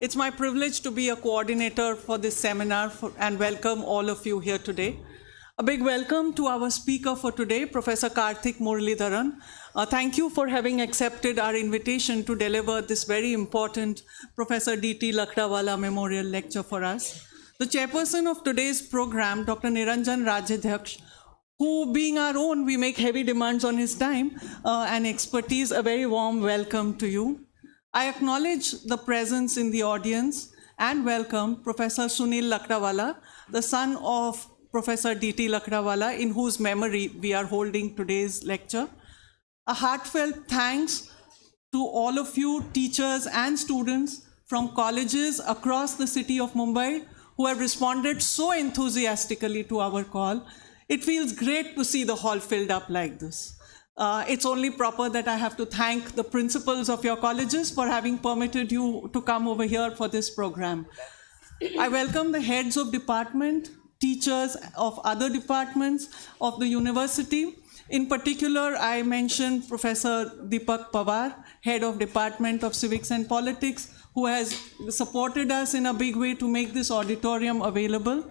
It's my privilege to be a coordinator for this seminar and welcome all of you here today. A big welcome to our speaker for today, Professor Kartik Muralidharan. Thank you for having accepted our invitation to deliver this very important Professor D.T. Lakdawala Memorial Lecture for us. The chairperson of today's program, Dr. Niranjan Rajadhyaksh, who being our own, we make heavy demands on his time and expertise, a very warm welcome to you. I acknowledge the presence in the audience and welcome Professor Sunil Lakdawala, the son of Professor D.T. Lakdawala, in whose memory we are holding today's lecture. A heartfelt thanks to all of you teachers and students from colleges across the city of Mumbai who have responded so enthusiastically to our call. It feels great to see the hall filled up like this. It's only proper that I have to thank the principals of your colleges for having permitted you to come over here for this program. I welcome the heads of department, teachers of other departments of the university. In particular, I mentioned Professor Deepak Pawar, head of Department of Civics and Politics, who has supported us in a big way to make this auditorium available.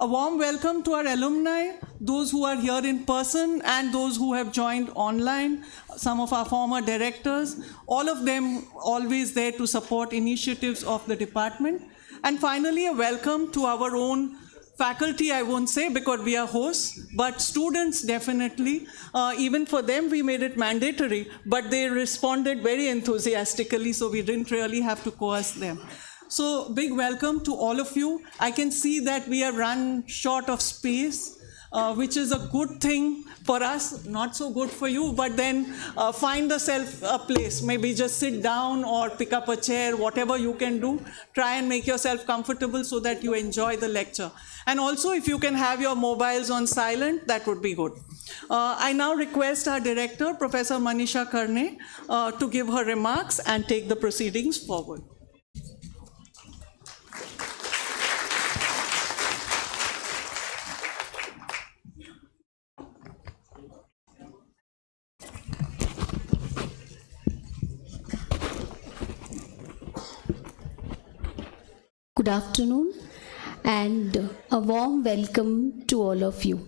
A warm welcome to our alumni, those who are here in person and those who have joined online, some of our former directors, all of them always there to support initiatives of the department. And finally, a welcome to our own faculty, I won't say because we are hosts, but students definitely. Even for them, we made it mandatory, but they responded very enthusiastically, so we didn't really have to coerce them. So big welcome to all of you. I can see that we are run short of space, which is a good thing for us, not so good for you, but then find yourself a place. Maybe just sit down or pick up a chair, whatever you can do. Try and make yourself comfortable so that you enjoy the lecture. And also, if you can have your mobiles on silent, that would be good. I now request our director, Professor Manisha Karne, to give her remarks and take the proceedings forward. Good afternoon and a warm welcome to all of you.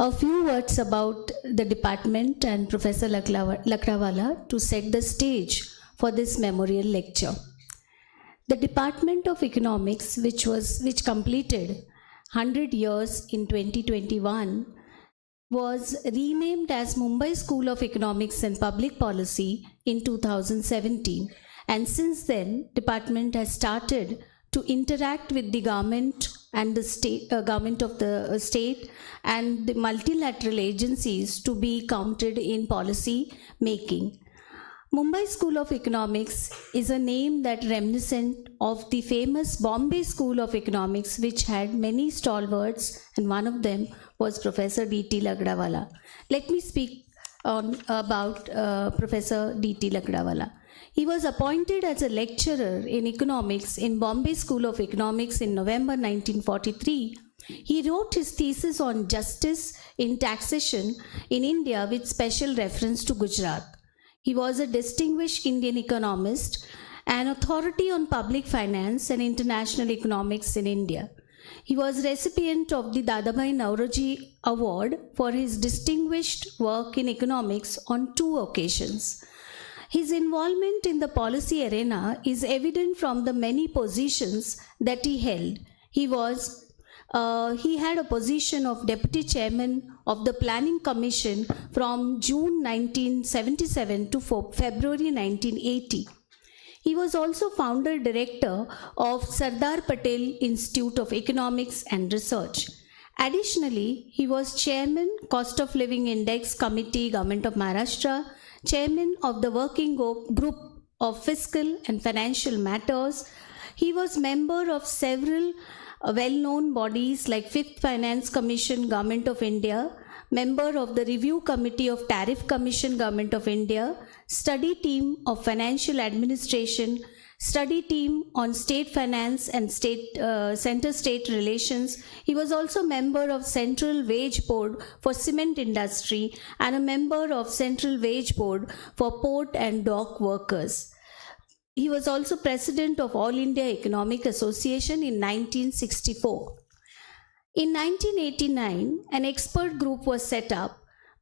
A few words about the department and Professor Lakdawala to set the stage for this memorial lecture. The Department of Economics, which completed 100 years in 2021, was renamed as Mumbai School of Economics and Public Policy in 2017, and since then, department has started to interact with the government and the state, government of the state and the multilateral agencies to be counted in policy making. Mumbai School of Economics is a name that reminiscent of the famous Bombay School of Economics, which had many stalwarts, and one of them was Professor D.T. Lakdawala. Let me speak about Professor D.T. Lakdawala. He was appointed as a lecturer in economics in Bombay School of Economics in November 1943. He wrote his thesis on justice in taxation in India with special reference to Gujarat. He was a distinguished Indian economist, an authority on public finance and international economics in India. He was recipient of the Dadabhai Naoroji Award for his distinguished work in economics on 2 occasions. His involvement in the policy arena is evident from the many positions that he held. He had a position of Deputy Chairman of the Planning Commission from June 1977 to February 1980. He was also founder director of Sardar Patel Institute of Economics and Research. Additionally, he was Chairman, Cost of Living Index Committee, Government of Maharashtra, Chairman of the Working Group of Fiscal and Financial Matters. He was member of several well-known bodies like Fifth Finance Commission, Government of India, member of the Review Committee of Tariff Commission, Government of India, study team of Financial Administration, study team on state finance and center-state relations. He was also member of Central Wage Board for cement industry and a member of Central Wage Board for port and dock workers. he was also president of All India Economic Association in 1964. In 1989, an expert group was set up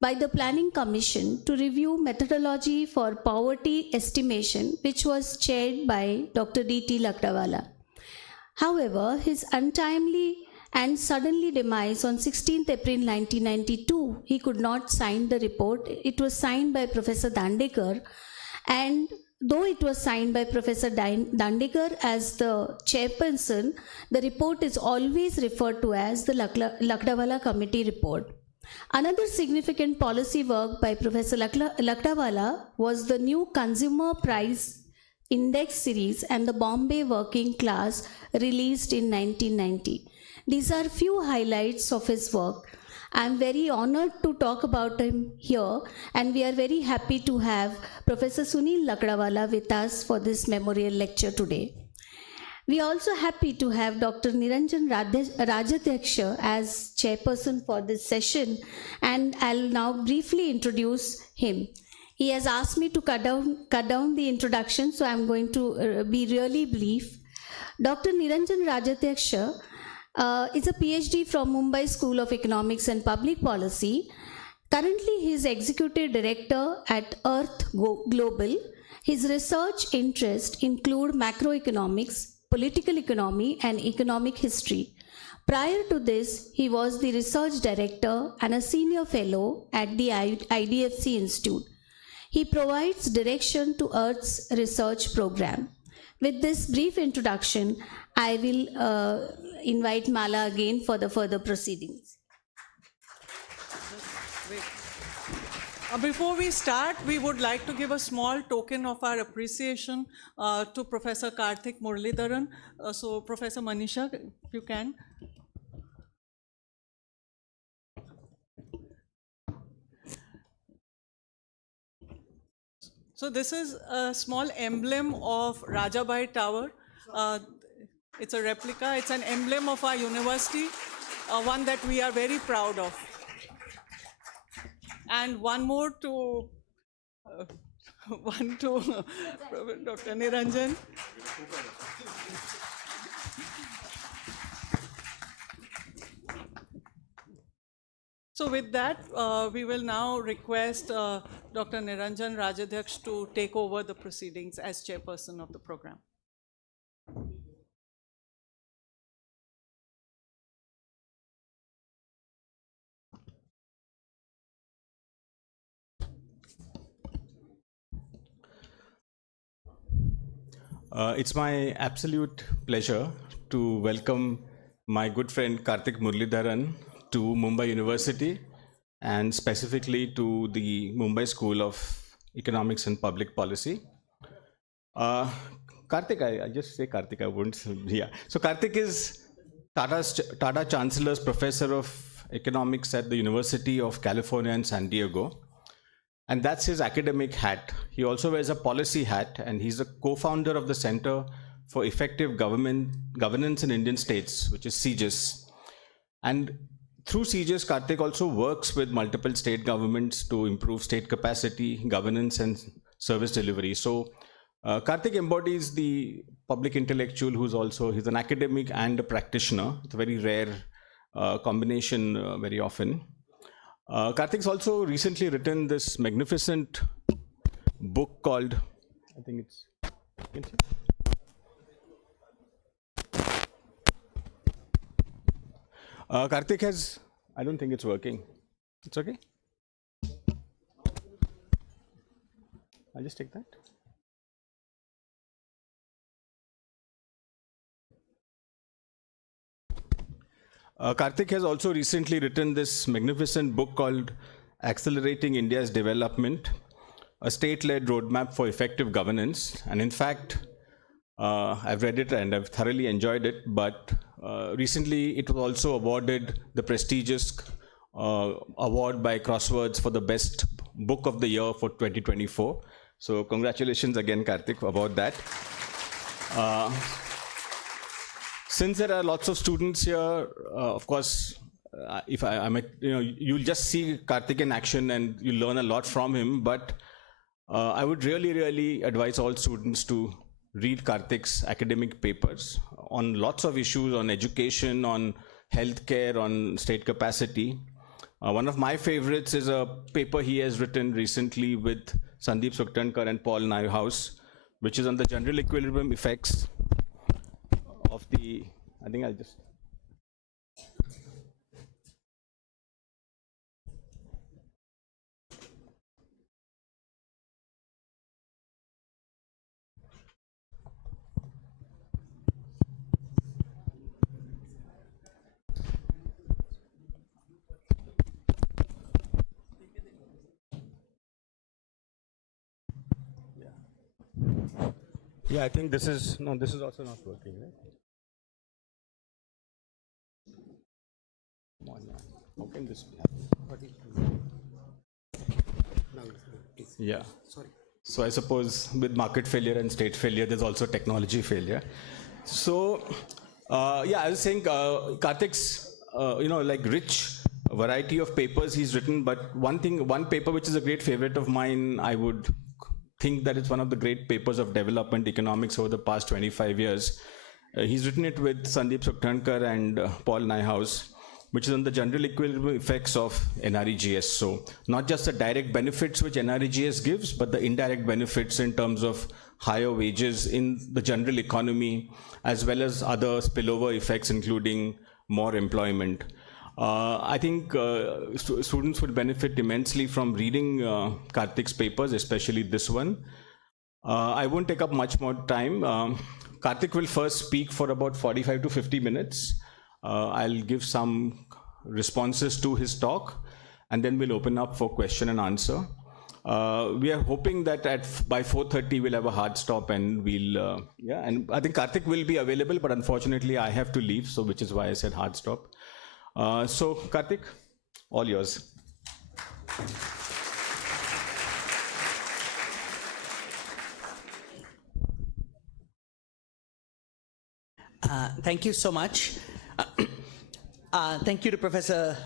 by the Planning Commission to review methodology for poverty estimation, which was chaired by Dr. D.T. Lakdawala. However, his untimely and suddenly demise on 16th April 1992, he could not sign the report. It was signed by Professor Dandekar, and though it was signed by Professor Dandekar as the chairperson, the report is always referred to as the Lakdawala Committee report. Another significant policy work by Professor Lakdawala was the new Consumer Price Index series and the Bombay Working Class, released in 1990. These are few highlights of his work. I am very honored to talk about him here, and we are very happy to have Professor Sunil Lakdawala with us for this memorial lecture today. We are also happy to have Dr. Niranjan Rajadhyaksha as chairperson for this session, and I'll now briefly introduce him. He has asked me to cut down the introduction, so I'm going to be really brief. Dr. Niranjan Rajadhyaksha is a PhD from Mumbai School of Economics and Public Policy. Currently, he is Executive Director at Earth Global. His research interests include macroeconomics, political economy, and economic history. Prior to this, he was the Research Director and a Senior Fellow at the IDFC Institute. He provides direction to Earth's research program. With this brief introduction, I will invite Mala again for the further proceedings. Before we start, we would like to give a small token of our appreciation to Professor Kartik Muralidharan. So, Professor Manisha, if you can. So, this is a small emblem of Rajabai Tower. It's a replica. It's an emblem of our university, one that we are very proud of. And one more to Dr. Niranjan. So with that, we will now request Dr. Niranjan Rajadhyaksh to take over the proceedings as chairperson of the program. It's my absolute pleasure to welcome my good friend Kartik Muralidharan to Mumbai University, and specifically to the Mumbai School of Economics and Public Policy. Kartik, I just say Kartik, I won't, yeah. So Kartik is Tata Chancellor's Professor of Economics at the University of California in San Diego. And that's his academic hat. He also wears a policy hat, and he's a co-founder of the Center for Effective Governance in Indian States, which is CGIS. And through CGIS, Kartik also works with multiple state governments to improve state capacity, governance, and service delivery. So Kartik embodies the public intellectual he's an academic and a practitioner. It's a very rare combination very often. Kartik's also recently written this magnificent book called, I think it's, Kartik has, I don't think it's working. It's okay? I'll just take that. Kartik has also recently written this magnificent book called Accelerating India's Development, a state-led roadmap for effective governance. And in fact, I've read it and I've thoroughly enjoyed it, but recently it was also awarded the prestigious award by Crosswords for the best book of the year for 2024. So congratulations again, Kartik, about that. Since there are lots of students here, of course, if you'll just see Kartik in action and you'll learn a lot from him, but I would really, really advise all students to read Kartik's academic papers on lots of issues, on education, on healthcare, on state capacity. One of my favorites is a paper he has written recently with Sandeep Suktankar and Paul Neuhaus, which is on the general equilibrium effects of the, I think I'll just, yeah, I think this is, no, this is also not working, right? Come on, man. How can this be happening? Yeah. Sorry. So I suppose with market failure and state failure, there's also technology failure. So, yeah, I was saying Kartik's, like rich variety of papers he's written, but one paper which is a great favorite of mine, I would think that it's one of the great papers of development economics over the past 25 years. He's written it with Sandeep Suktankar and Paul Neuhaus, which is on the general equilibrium effects of NREGS. So not just the direct benefits which NREGS gives, but the indirect benefits in terms of higher wages in the general economy, as well as other spillover effects, including more employment. I think students would benefit immensely from reading Kartik's papers, especially this one. I won't take up much more time. Kartik will first speak for about 45 to 50 minutes. I'll give some responses to his talk, and then we'll open up for question and answer. We are hoping that by 4:30 we'll have a hard stop, and we'll, and I think Kartik will be available, but unfortunately I have to leave, so which is why I said hard stop. So Kartik, all yours. Thank you so much. Thank you to Professor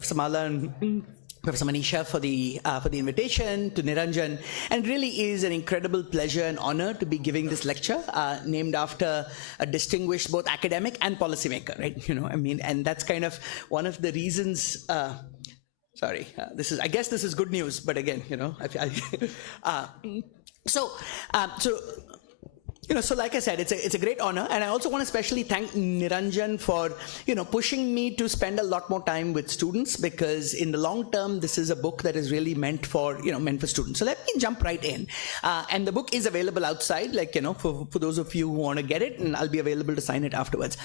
Samala and Professor Manisha for the invitation, to Niranjan, and it really is an incredible pleasure and honor to be giving this lecture named after a distinguished both academic and policymaker, right? And that's kind of one of the reasons. Sorry, I guess this is good news, but again, so like I said, it's a great honor, and I also want to especially thank Niranjan for pushing me to spend a lot more time with students, because in the long term this is a book that is really meant for students. So let me jump right in, and the book is available outside, for those of you who want to get it, and I'll be available to sign it afterwards.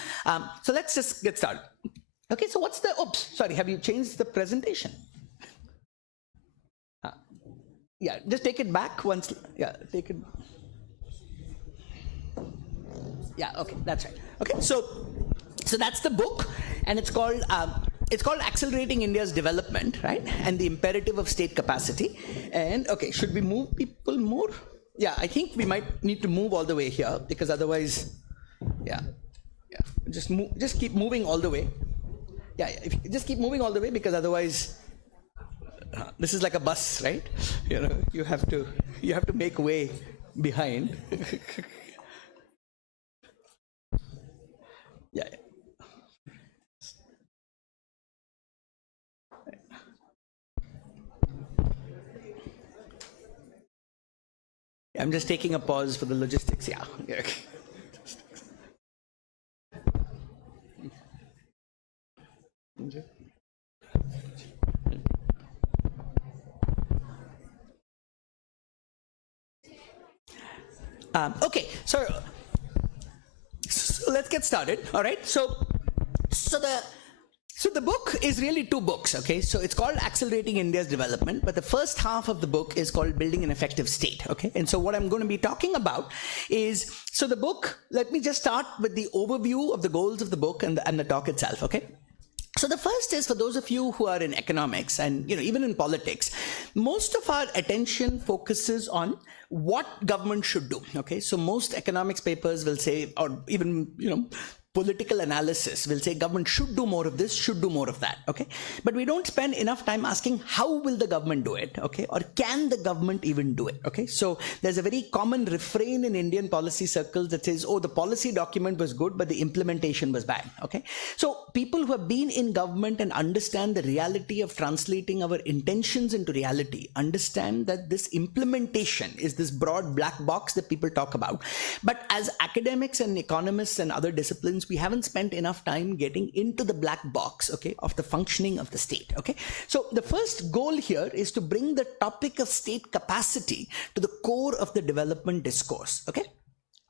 So let's just get started. Okay, so have you changed the presentation? Yeah, just take it back once. Yeah, take it. Yeah, okay, that's right. Okay, so that's the book, and it's called Accelerating India's Development, right? And the Imperative of State Capacity. And okay, should we move people more? Yeah, I think we might need to move all the way here, because otherwise, just keep moving all the way. Yeah, just keep moving all the way, because otherwise, this is like a bus, right? You have to make way behind. Yeah. I'm just taking a pause for the logistics. Yeah. Okay, so let's get started. All right. So the book is really two books. Okay. So it's called Accelerating India's Development, but the first half of the book is called Building an Effective State. Okay. And so what I'm going to be talking about is, so the book, let me just start with the overview of the goals of the book and the talk itself. Okay. So the first is, for those of you who are in economics and even in politics, most of our attention focuses on what government should do. Okay, so most economics papers will say, or even political analysis will say government should do more of this, should do more of that, okay? But we don't spend enough time asking how will the government do it, okay? Or can the government even do it, okay? So there's a very common refrain in Indian policy circles that says, oh, the policy document was good, but the implementation was bad, okay? So people who have been in government and understand the reality of translating our intentions into reality, understand that this implementation is this broad black box that people talk about. But as academics and economists and other disciplines, we haven't spent enough time getting into the black box, okay, of the functioning of the state, okay? So the first goal here is to bring the topic of state capacity to the core of the development discourse, okay?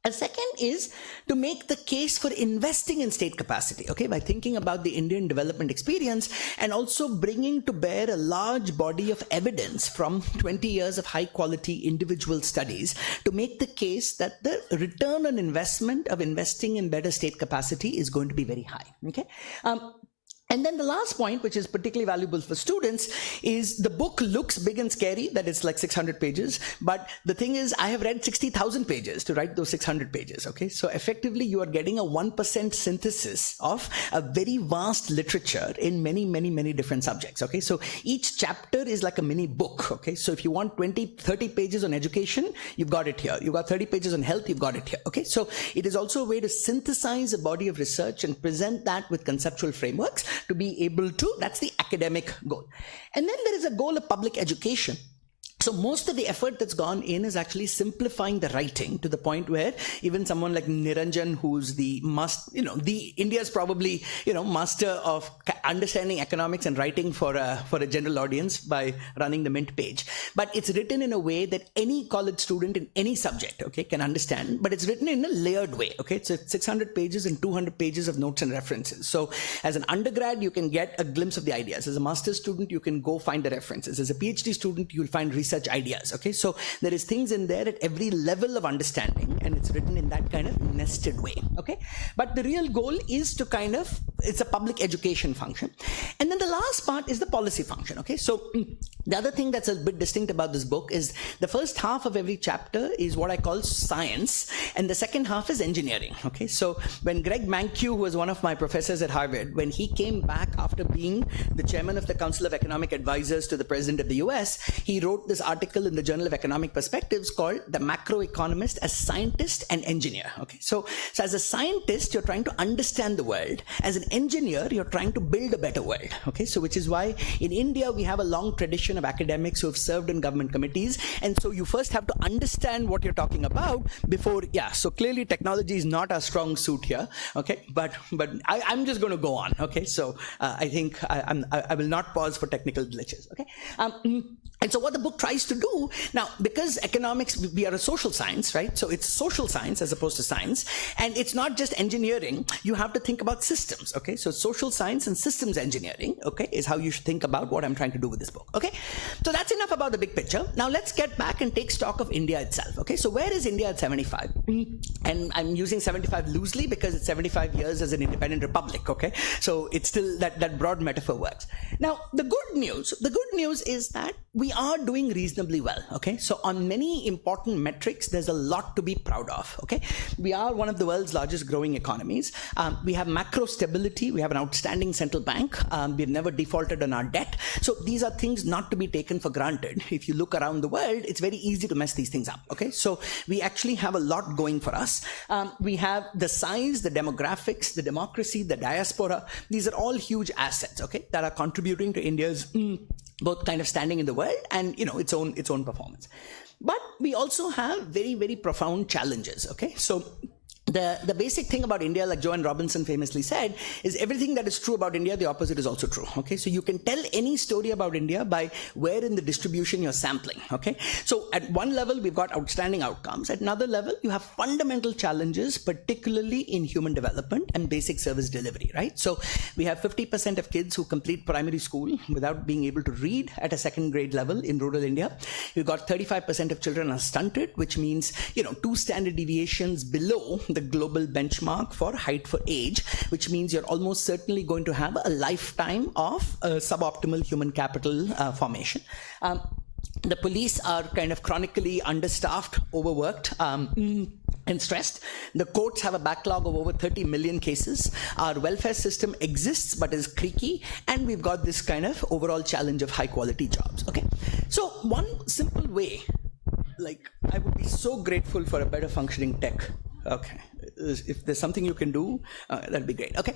A second is to make the case for investing in state capacity, okay, by thinking about the Indian development experience and also bringing to bear a large body of evidence from 20 years of high quality individual studies to make the case that the return on investment of investing in better state capacity is going to be very high, okay? And then the last point, which is particularly valuable for students, is the book looks big and scary, that it's like 600 pages. But the thing is, I have read 60,000 pages to write those 600 pages, okay? So effectively, you are getting a 1% synthesis of a very vast literature in many, many, many different subjects, okay? So each chapter is like a mini book, okay? So if you want 20, 30 pages on education, you've got it here. You've got 30 pages on health, you've got it here, okay? So it is also a way to synthesize a body of research and present that with conceptual frameworks to be able to, that's the academic goal. And then there is a goal of public education. So most of the effort that's gone in is actually simplifying the writing to the point where even someone like Niranjan, who's the India's probably, master of understanding economics and writing for a general audience by running the Mint page. But it's written in a way that any college student in any subject, okay, can understand, but it's written in a layered way, okay? So it's 600 pages and 200 pages of notes and references. So as an undergrad, you can get a glimpse of the ideas. As a master's student, you can go find the references. As a PhD student, you'll find research ideas, okay? So there is things in there at every level of understanding, and it's written in that kind of nested way, okay? But the real goal is to it's a public education function. And then the last part is the policy function, okay? So the other thing that's a bit distinct about this book is the first half of every chapter is what I call science, and the second half is engineering, okay? So when Greg Mankiw, who was one of my professors at Harvard, when he came back after being the chairman of the Council of Economic Advisors to the president of the US, he wrote this article in the Journal of Economic Perspectives called The Macroeconomist as Scientist and Engineer, okay? So as a scientist, you're trying to understand the world. As an engineer, you're trying to build a better world, okay? So which is why in India, we have a long tradition of academics who have served in government committees. And so you first have to understand what you're talking about before, so clearly technology is not a strong suit here, okay? But I'm just going to go on, okay? So I think I will not pause for technical glitches, okay? And so what the book tries to do, now, because economics, we are a social science, right? So it's social science as opposed to science. And it's not just engineering. You have to think about systems, okay? So social science and systems engineering, okay, is how you should think about what I'm trying to do with this book, okay? So that's enough about the big picture. Now let's get back and take stock of India itself, okay? So where is India at 75? And I'm using 75 loosely because it's 75 years as an independent republic, okay? So it's still, that broad metaphor works. Now, the good news is that we are doing reasonably well, okay? So on many important metrics, there's a lot to be proud of, okay? We are one of the world's largest growing economies. We have macro stability. We have an outstanding central bank. We've never defaulted on our debt. So these are things not to be taken for granted. If you look around the world, it's very easy to mess these things up, okay? So we actually have a lot going for us. We have the size, the demographics, the democracy, the diaspora. These are all huge assets, okay, that are contributing to India's both kind of standing in the world and, its own performance. But we also have very, very profound challenges, okay? So the basic thing about India, like Joanne Robinson famously said, is everything that is true about India, the opposite is also true, okay? So you can tell any story about India by where in the distribution you're sampling, okay? So at one level, we've got outstanding outcomes. At another level, you have fundamental challenges, particularly in human development and basic service delivery, right? So we have 50% of kids who complete primary school without being able to read at a second grade level in rural India. We've got 35% of children are stunted, which means, 2 standard deviations below the global benchmark for height for age, which means you're almost certainly going to have a lifetime of suboptimal human capital formation. The police are kind of chronically understaffed, overworked. and stressed. The courts have a backlog of over 30 million cases. Our welfare system exists but is creaky, and we've got this kind of overall challenge of high quality jobs. Okay, so one simple way, like I would be so grateful for a better functioning tech. Okay, if there's something you can do, that'd be great. Okay.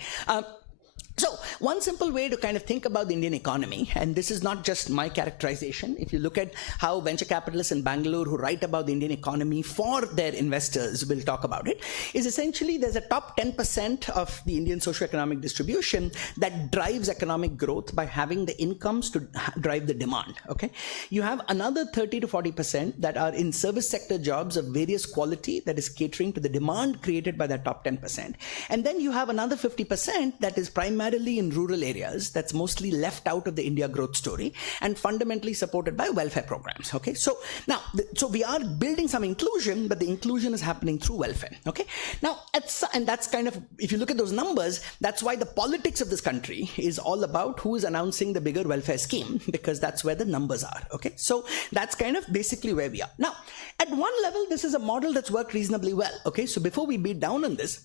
So one simple way to kind of think about the Indian economy, and this is not just my characterization, if you look at how venture capitalists in Bangalore who write about the Indian economy for their investors will talk about it, is essentially there's a top 10% of the Indian socioeconomic distribution that drives economic growth by having the incomes to drive the demand. Okay, you have another 30 to 40% that are in service sector jobs of various quality that is catering to the demand created by that top 10%. And then you have another 50% that is primarily in rural areas, that's mostly left out of the India growth story and fundamentally supported by welfare programs. Okay, so now, so we are building some inclusion, but the inclusion is happening through welfare. Okay, now, and that's kind of, if you look at those numbers, that's why the politics of this country is all about who is announcing the bigger welfare scheme, because that's where the numbers are. Okay, so that's kind of basically where we are. Now, at one level, this is a model that's worked reasonably well. Okay, so before we beat down on this,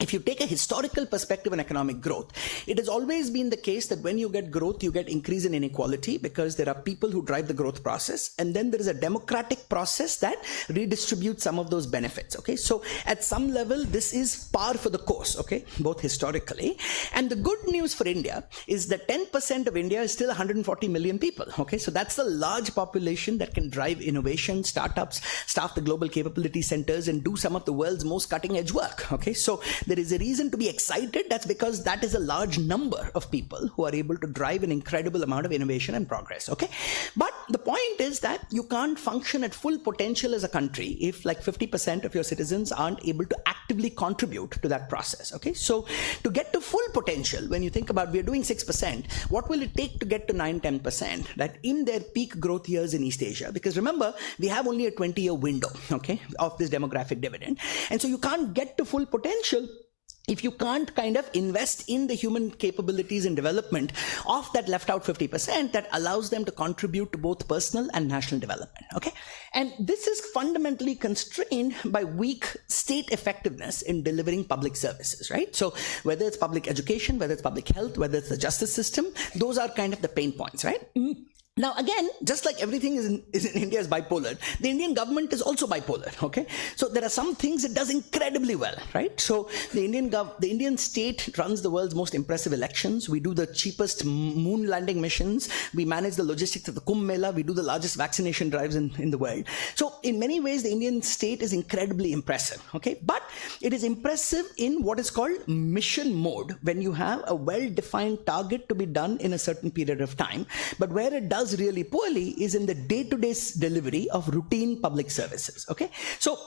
if you take a historical perspective on economic growth, it has always been the case that when you get growth, you get increase in inequality because there are people who drive the growth process, and then there is a democratic process that redistributes some of those benefits. Okay, so at some level, this is par for the course, okay, both historically. And the good news for India is that 10% of India is still 140 million people. Okay, so that's a large population that can drive innovation, startups, staff the global capability centers, and do some of the world's most cutting edge work. Okay, so there is a reason to be excited. That's because that is a large number of people who are able to drive an incredible amount of innovation and progress. Okay, but the point is that you can't function at full potential as a country if like 50% of your citizens aren't able to actively contribute to that process. Okay, so to get to full potential, when you think about we're doing 6%, what will it take to get to 9-10%? That in their peak growth years in East Asia, because remember, we have only a 20-year window, okay, of this demographic dividend, and so you can't get to full potential if you can't kind of invest in the human capabilities and development of that left out 50% that allows them to contribute to both personal and national development. Okay, and this is fundamentally constrained by weak state effectiveness in delivering public services, right? So whether it's public education, whether it's public health, whether it's the justice system, those are kind of the pain points, right? Now, again, just like everything is in India is bipolar, the Indian government is also bipolar, okay? So there are some things it does incredibly well, right? So the Indian state runs the world's most impressive elections. We do the cheapest moon landing missions. We manage the logistics of the Kumbh Mela. We do the largest vaccination drives in the world. So in many ways, the Indian state is incredibly impressive, okay? But it is impressive in what is called mission mode, when you have a well-defined target to be done in a certain period of time. But where it does really poorly is in the day-to-day delivery of routine public services. Okay, so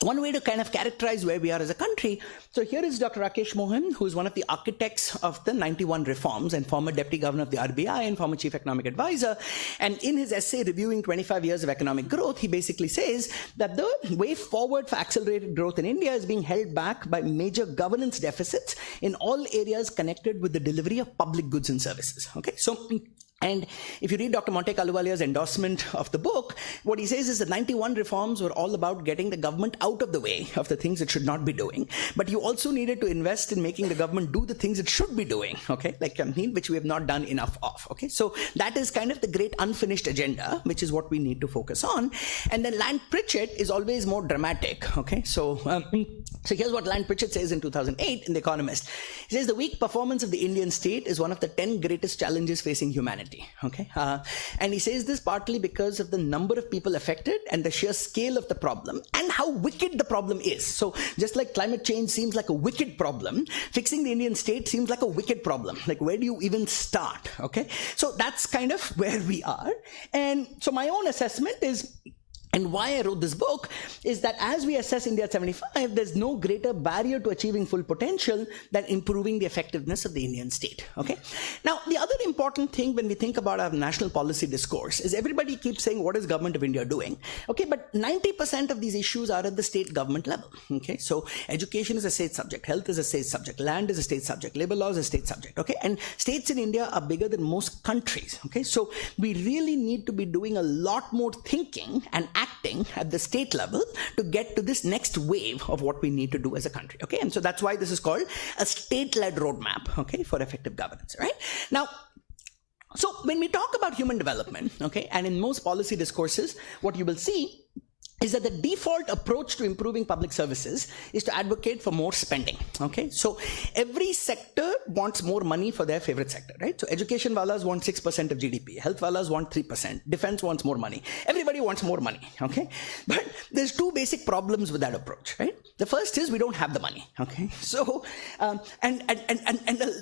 one way to kind of characterize where we are as a country. So here is Dr. Rakesh Mohan, who is one of the architects of the 91 reforms and former deputy governor of the RBI and former chief economic advisor. And in his essay reviewing 25 years of economic growth, he basically says that the way forward for accelerated growth in India is being held back by major governance deficits in all areas connected with the delivery of public goods and services. Okay, so and if you read Dr. Monte Ahluwalia's endorsement of the book, what he says is the 91 reforms were all about getting the government out of the way of the things it should not be doing. But you also needed to invest in making the government do the things it should be doing, okay, like which we have not done enough of. Okay, so that is kind of the great unfinished agenda, which is what we need to focus on. And then Land Pritchett is always more dramatic. Okay, so here's what Land Pritchett says in 2008 in The Economist. He says the weak performance of the Indian state is one of the 10 greatest challenges facing humanity. Okay, and he says this partly because of the number of people affected and the sheer scale of the problem and how wicked the problem is. So just like climate change seems like a wicked problem, fixing the Indian state seems like a wicked problem. Like, where do you even start? Okay, so that's kind of where we are. And so my own assessment is, and why I wrote this book, is that as we assess India at 75, there's no greater barrier to achieving full potential than improving the effectiveness of the Indian state. Okay. Now, the other important thing when we think about our national policy discourse is everybody keeps saying, what is government of India doing? Okay, but 90% of these issues are at the state government level. Okay, so education is a state subject, health is a state subject, land is a state subject, labor law is a state subject. Okay, and states in India are bigger than most countries. Okay, so we really need to be doing a lot more thinking and acting at the state level to get to this next wave of what we need to do as a country, okay? And so that's why this is called a state-led roadmap, okay, for effective governance, right? Now, so when we talk about human development, okay, and in most policy discourses, what you will see is that the default approach to improving public services is to advocate for more spending, okay? So every sector wants more money for their favorite sector, right? So education walas want 6% of GDP, health walas want 3%, defense wants more money, everybody wants more money, okay? But there's two basic problems with that approach, right? The first is we don't have the money, okay? So,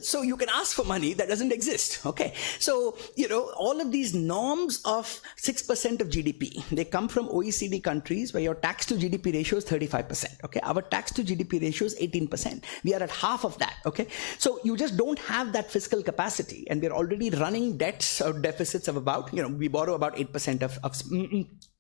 so you can ask for money that doesn't exist, okay? So, you know, all of these norms of 6% of GDP, they come from OECD countries where your tax to GDP ratio is 35%, okay? Our tax to GDP ratio is 18%. We are at half of that, okay? So you just don't have that fiscal capacity, and we're already running debts or deficits of about, you know, we borrow about 8% of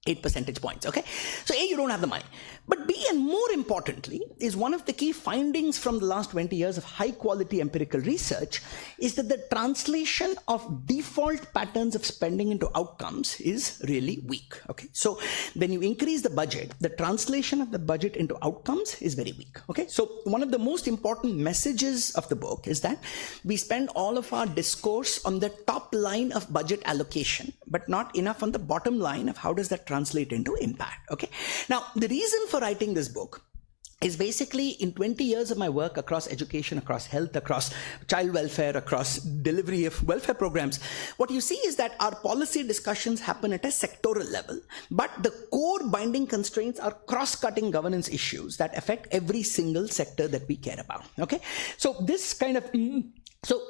8 percentage points, okay? So A, you don't have the money. But B, and more importantly, is one of the key findings from the last 20 years of high quality empirical research is that the translation of default patterns of spending into outcomes is really weak, okay? So when you increase the budget, the translation of the budget into outcomes is very weak, okay? So one of the most important messages of the book is that we spend all of our discourse on the top line of budget allocation, but not enough on the bottom line of how does that translate into impact, okay? Now, the reason for writing this book is basically in 20 years of my work across education, across health, across child welfare, across delivery of welfare programs, what you see is that our policy discussions happen at a sectoral level, but the core binding constraints are cross-cutting governance issues that affect every single sector that we care about, okay? So this kind of So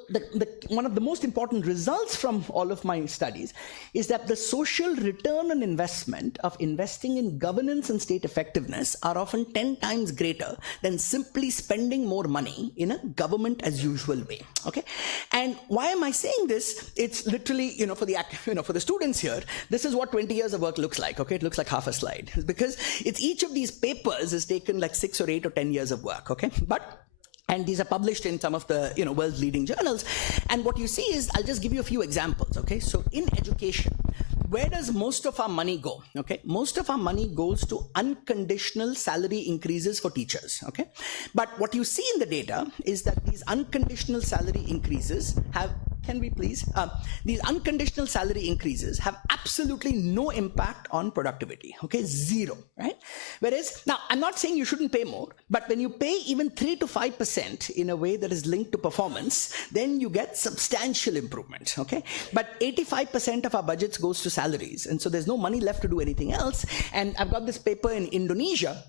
one of the most important results from all of my studies is that the social return on investment of investing in governance and state effectiveness are often 10 times greater than simply spending more money in a government as usual way, okay? And why am I saying this? It's literally, for the students here, this is what 20 years of work looks like, okay? It looks like half a slide, because it's each of these papers has taken like 6 or 8 or 10 years of work, okay? And these are published in some of the world's leading journals. And what you see is, I'll just give you a few examples, okay? So in education, where does most of our money go, okay? Most of our money goes to unconditional salary increases for teachers, okay? But what you see in the data is that these unconditional salary increases have, these unconditional salary increases have absolutely no impact on productivity, okay? Zero, right? Whereas, now, I'm not saying you shouldn't pay more, but when you pay even 3 to 5% in a way that is linked to performance, then you get substantial improvement, okay? But 85% of our budgets goes to salaries, and so there's no money left to do anything else. And I've got this paper in Indonesia.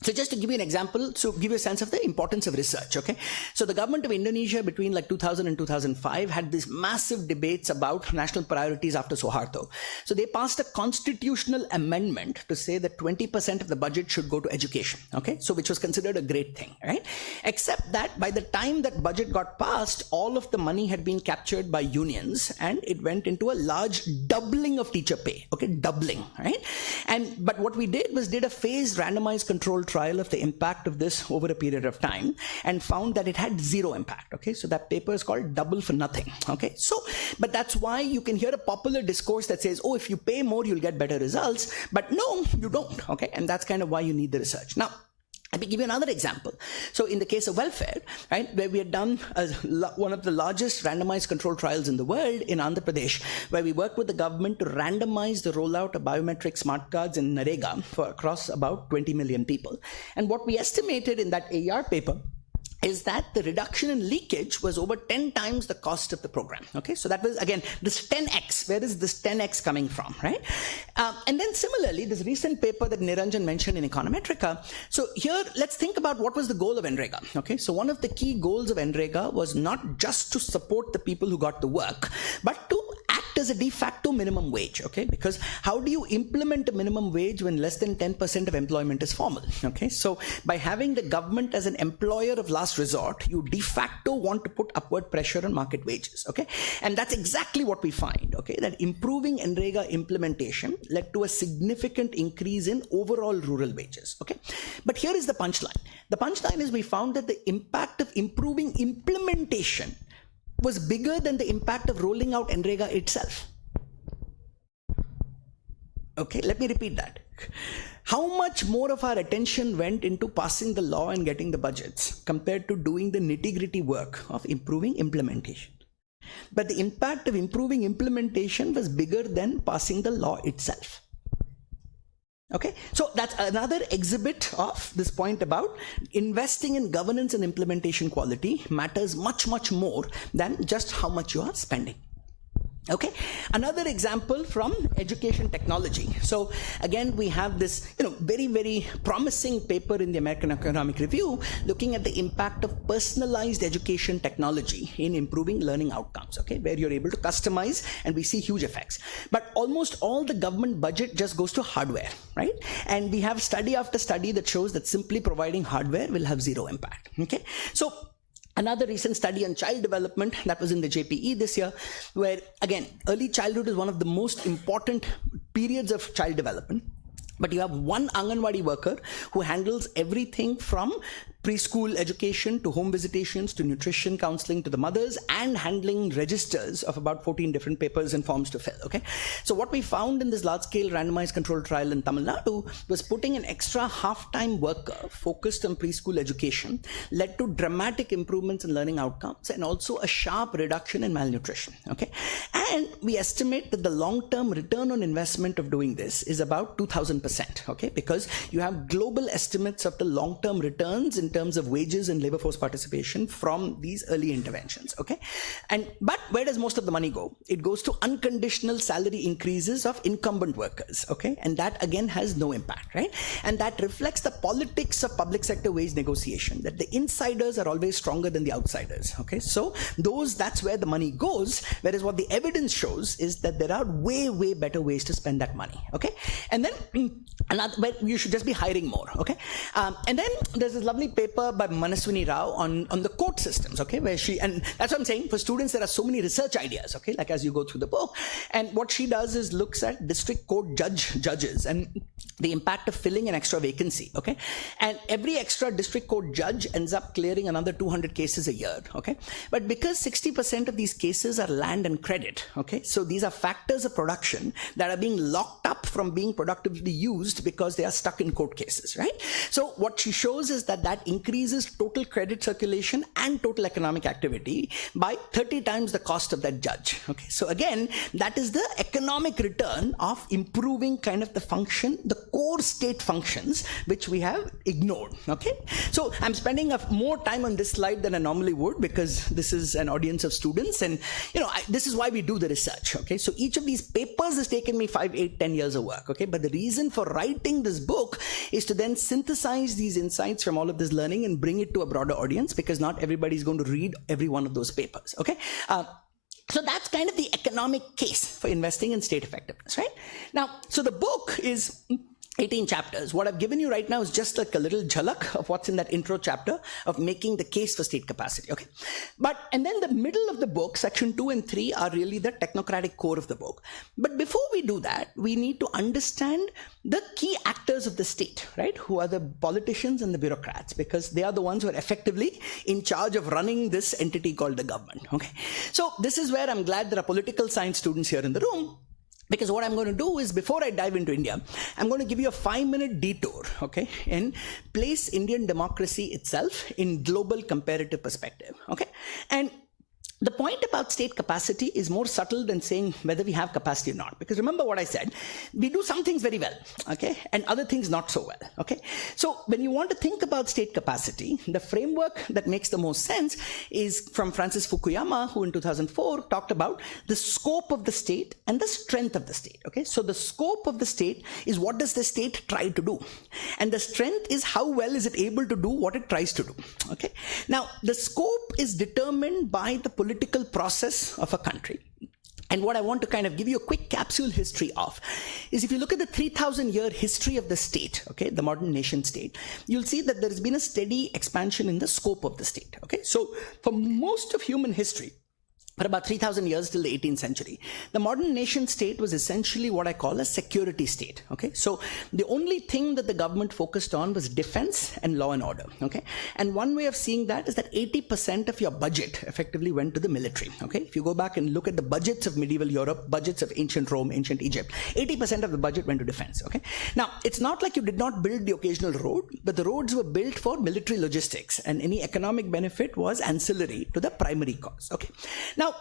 So just to give you an example, so give you a sense of the importance of research, okay? So the government of Indonesia between like 2000 and 2005 had these massive debates about national priorities after Suharto. So they passed a constitutional amendment to say that 20% of the budget should go to education, okay? So which was considered a great thing, right? Except that by the time that budget got passed, all of the money had been captured by unions and it went into a large doubling of teacher pay, okay? Doubling, right? But what we did was did a phased randomized control trial of the impact of this over a period of time and found that it had zero impact, okay? So that paper is called Double for Nothing, okay? So, but that's why you can hear a popular discourse that says, oh, if you pay more, you'll get better results. But no, you don't, okay? And that's kind of why you need the research. Now, let me give you another example. So in the case of welfare, right, where we had done one of the largest randomized control trials in the world in Andhra Pradesh, where we worked with the government to randomize the rollout of biometric smart cards in Narega for across about 20 million people. And what we estimated in that AER paper is that the reduction in leakage was over 10 times the cost of the program, okay? So that was, again, this 10x, where is this 10x coming from, right? And then similarly, this recent paper that Niranjan mentioned in Econometrica, so here, let's think about what was the goal of NREGA, okay? So one of the key goals of NREGA was not just to support the people who got the work, but to act as a de facto minimum wage, okay? Because how do you implement a minimum wage when less than 10% of employment is formal, okay? So by having the government as an employer of last resort, you de facto want to put upward pressure on market wages, okay? And that's exactly what we find, okay? That improving NREGA implementation led to a significant increase in overall rural wages, okay? But here is the punchline. The punchline is we found that the impact of improving implementation was bigger than the impact of rolling out NREGA itself. Okay, let me repeat that. How much more of our attention went into passing the law and getting the budgets compared to doing the nitty-gritty work of improving implementation? But the impact of improving implementation was bigger than passing the law itself. Okay, so that's another exhibit of this point about investing in governance and implementation quality matters much, much more than just how much you are spending. Okay, another example from education technology. So again, we have this very, very promising paper in the American Economic Review looking at the impact of personalized education technology in improving learning outcomes, okay, where you're able to customize and we see huge effects. But almost all the government budget just goes to hardware, right? And we have study after study that shows that simply providing hardware will have zero impact, okay? So another recent study on child development that was in the JPE this year, where again, early childhood is one of the most important periods of child development. But you have one Anganwadi worker who handles everything from preschool education to home visitations to nutrition counseling to the mothers and handling registers of about 14 different papers and forms to fill, okay? So what we found in this large-scale randomized controlled trial in Tamil Nadu was putting an extra half-time worker focused on preschool education led to dramatic improvements in learning outcomes and also a sharp reduction in malnutrition, okay? And we estimate that the long-term return on investment of doing this is about 2,000%, okay? Because you have global estimates of the long-term returns in terms of wages and labor force participation from these early interventions, okay? But where does most of the money go? It goes to unconditional salary increases of incumbent workers, okay? And that again has no impact, right? And that reflects the politics of public sector wage negotiation, that the insiders are always stronger than the outsiders, okay? So that's where the money goes, whereas what the evidence shows is that there are way, way better ways to spend that money, okay? And then but you should just be hiring more, okay? And then there's this lovely paper by Manaswini Rao on the court systems, okay, where and that's what I'm saying, for students there are so many research ideas, okay, like as you go through the book, and what she does is looks at district court judges and the impact of filling an extra vacancy, okay, and every extra district court judge ends up clearing another 200 cases a year, okay, but because 60% of these cases are land and credit, okay, so these are factors of production that are being locked up from being productively used because they are stuck in court cases, right? So what she shows is that increases total credit circulation and total economic activity by 30 times the cost of that judge, okay? So again, that is the economic return of improving kind of the function, the core state functions, which we have ignored, okay? So I'm spending more time on this slide than I normally would because this is an audience of students and, this is why we do the research, okay? So each of these papers has taken me 5, 8, 10 years of work, okay? But the reason for writing this book is to then synthesize these insights from all of this learning and bring it to a broader audience because not everybody is going to read every one of those papers, okay? So that's kind of the economic case for investing in state effectiveness, right? Now, so the book is 18 chapters. What I've given you right now is just like a little jhalak of what's in that intro chapter of making the case for state capacity, okay? And then the middle of the book, section 2 and 3 are really the technocratic core of the book. But before we do that, we need to understand the key actors of the state, right? Who are the politicians and the bureaucrats, because they are the ones who are effectively in charge of running this entity called the government, okay? So this is where I'm glad there are political science students here in the room, because what I'm going to do is, before I dive into India, I'm going to give you a 5-minute detour, okay, and place Indian democracy itself in global comparative perspective, okay? And the point about state capacity is more subtle than saying whether we have capacity or not. Because remember what I said, we do some things very well, okay, and other things not so well, okay? So when you want to think about state capacity, the framework that makes the most sense is from Francis Fukuyama, who in 2004 talked about the scope of the state and the strength of the state, okay? So the scope of the state is what does the state try to do? And the strength is how well is it able to do what it tries to do, okay? Now, the scope is determined by the political process of a country. And what I want to kind of give you a quick capsule history of is, if you look at the 3,000-year history of the state, okay, the modern nation state, you'll see that there has been a steady expansion in the scope of the state, okay? So for most of human history, for about 3,000 years till the 18th century. The modern nation state was essentially what I call a security state, okay? So the only thing that the government focused on was defense and law and order, okay? And one way of seeing that is that 80% of your budget effectively went to the military, okay? If you go back and look at the budgets of medieval Europe, budgets of ancient Rome, ancient Egypt, 80% of the budget went to defense, okay? Now, it's not like you did not build the occasional road, but the roads were built for military logistics, and any economic benefit was ancillary to the primary cause, okay? Now,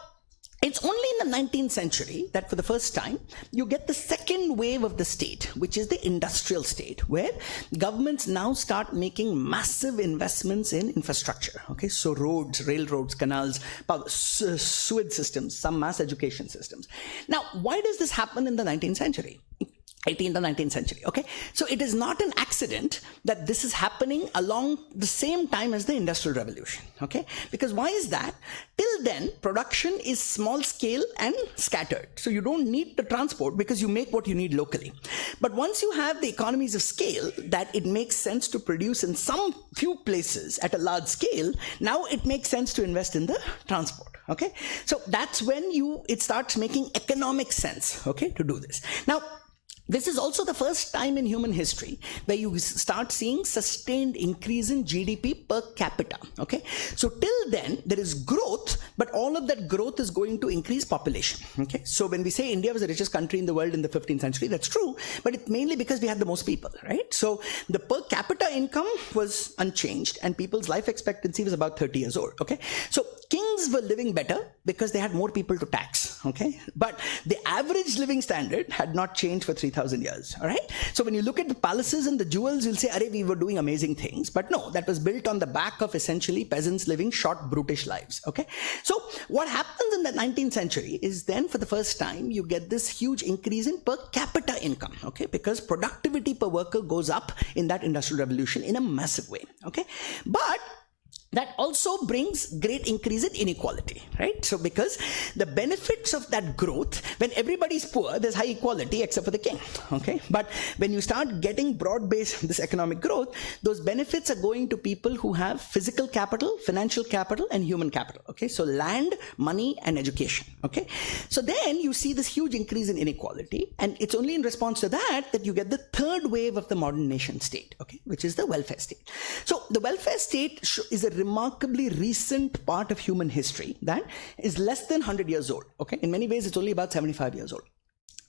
it's only in the 19th century that for the first time, you get the second wave of the state, which is the industrial state, where governments now start making massive investments in infrastructure, okay? So roads, railroads, canals, sewage systems, some mass education systems. Now, why does this happen in the 19th century? 18th or 19th century, okay? So it is not an accident that this is happening along the same time as the Industrial Revolution, okay? Because why is that? Till then, production is small scale and scattered. So you don't need the transport because you make what you need locally. But once you have the economies of scale that it makes sense to produce in some few places at a large scale, now it makes sense to invest in the transport. Okay, so that's when it starts making economic sense, okay, to do this. Now, this is also the first time in human history where you start seeing sustained increase in GDP per capita, okay? So till then, there is growth, but all of that growth is going to increase population, okay? So when we say India was the richest country in the world in the 15th century, that's true, but it's mainly because we had the most people, right? So the per capita income was unchanged and people's life expectancy was about 30 years old, okay? So kings were living better because they had more people to tax, okay? But the average living standard had not changed for 3,000 years, all right? So when you look at the palaces and the jewels, you'll say, "Arey, we were doing amazing things." But no, that was built on the back of essentially peasants living short, brutish lives, okay? So what happens in the 19th century is then for the first time, you get this huge increase in per capita income, okay? Because productivity per worker goes up in that industrial revolution in a massive way, okay? But that also brings great increase in inequality, right? So because the benefits of that growth, when everybody's poor, there's high equality except for the king, okay? But when you start getting broad-based this economic growth, those benefits are going to people who have physical capital, financial capital, and human capital, okay? So land, money, and education, okay? So then you see this huge increase in inequality, and it's only in response to that that you get the third wave of the modern nation state, okay? Which is the welfare state. So the welfare state is a remarkably recent part of human history that is less than 100 years old, okay? In many ways, it's only about 75 years old.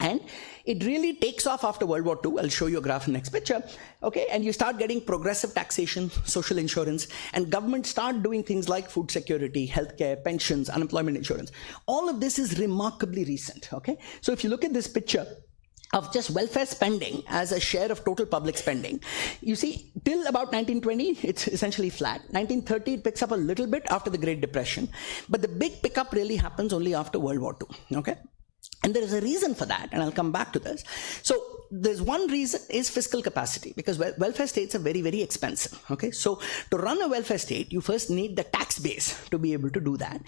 And it really takes off after World War II. I'll show you a graph in the next picture, okay? And you start getting progressive taxation, social insurance, and governments start doing things like food security, healthcare, pensions, unemployment insurance. All of this is remarkably recent, okay? So if you look at this picture of just welfare spending as a share of total public spending, you see till about 1920 it's essentially flat. 1930 it picks up a little bit after the Great Depression, but the big pickup really happens only after World War II, okay? And there is a reason for that, and I'll come back to this. So there's one reason is fiscal capacity, because welfare states are very, very expensive, okay? So to run a welfare state, you first need the tax base to be able to do that.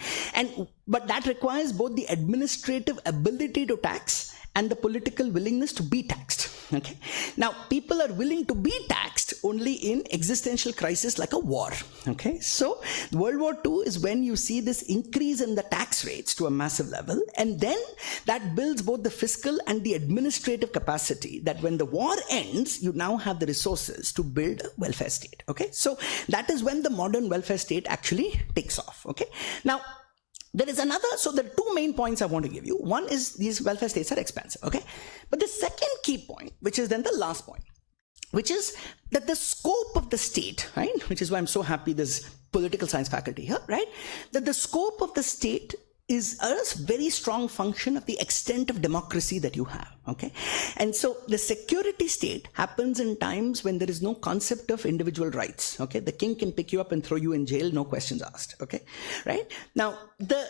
But that requires both the administrative ability to tax and the political willingness to be taxed, okay? Now, people are willing to be taxed only in existential crisis like a war, okay? So World War II is when you see this increase in the tax rates to a massive level, and then that builds both the fiscal and the administrative capacity that when the war ends, you now have the resources to build a welfare state, okay? So that is when the modern welfare state actually takes off, okay? Now, there is another, so there are two main points I want to give you. One is these welfare states are expensive, okay? But the second key point, which is then the last point, which is that the scope of the state, right? Which is why I'm so happy there's political science faculty here, right? That the scope of the state is a very strong function of the extent of democracy that you have, okay? And so the security state happens in times when there is no concept of individual rights, okay? The king can pick you up and throw you in jail, no questions asked, okay? Right? Now, the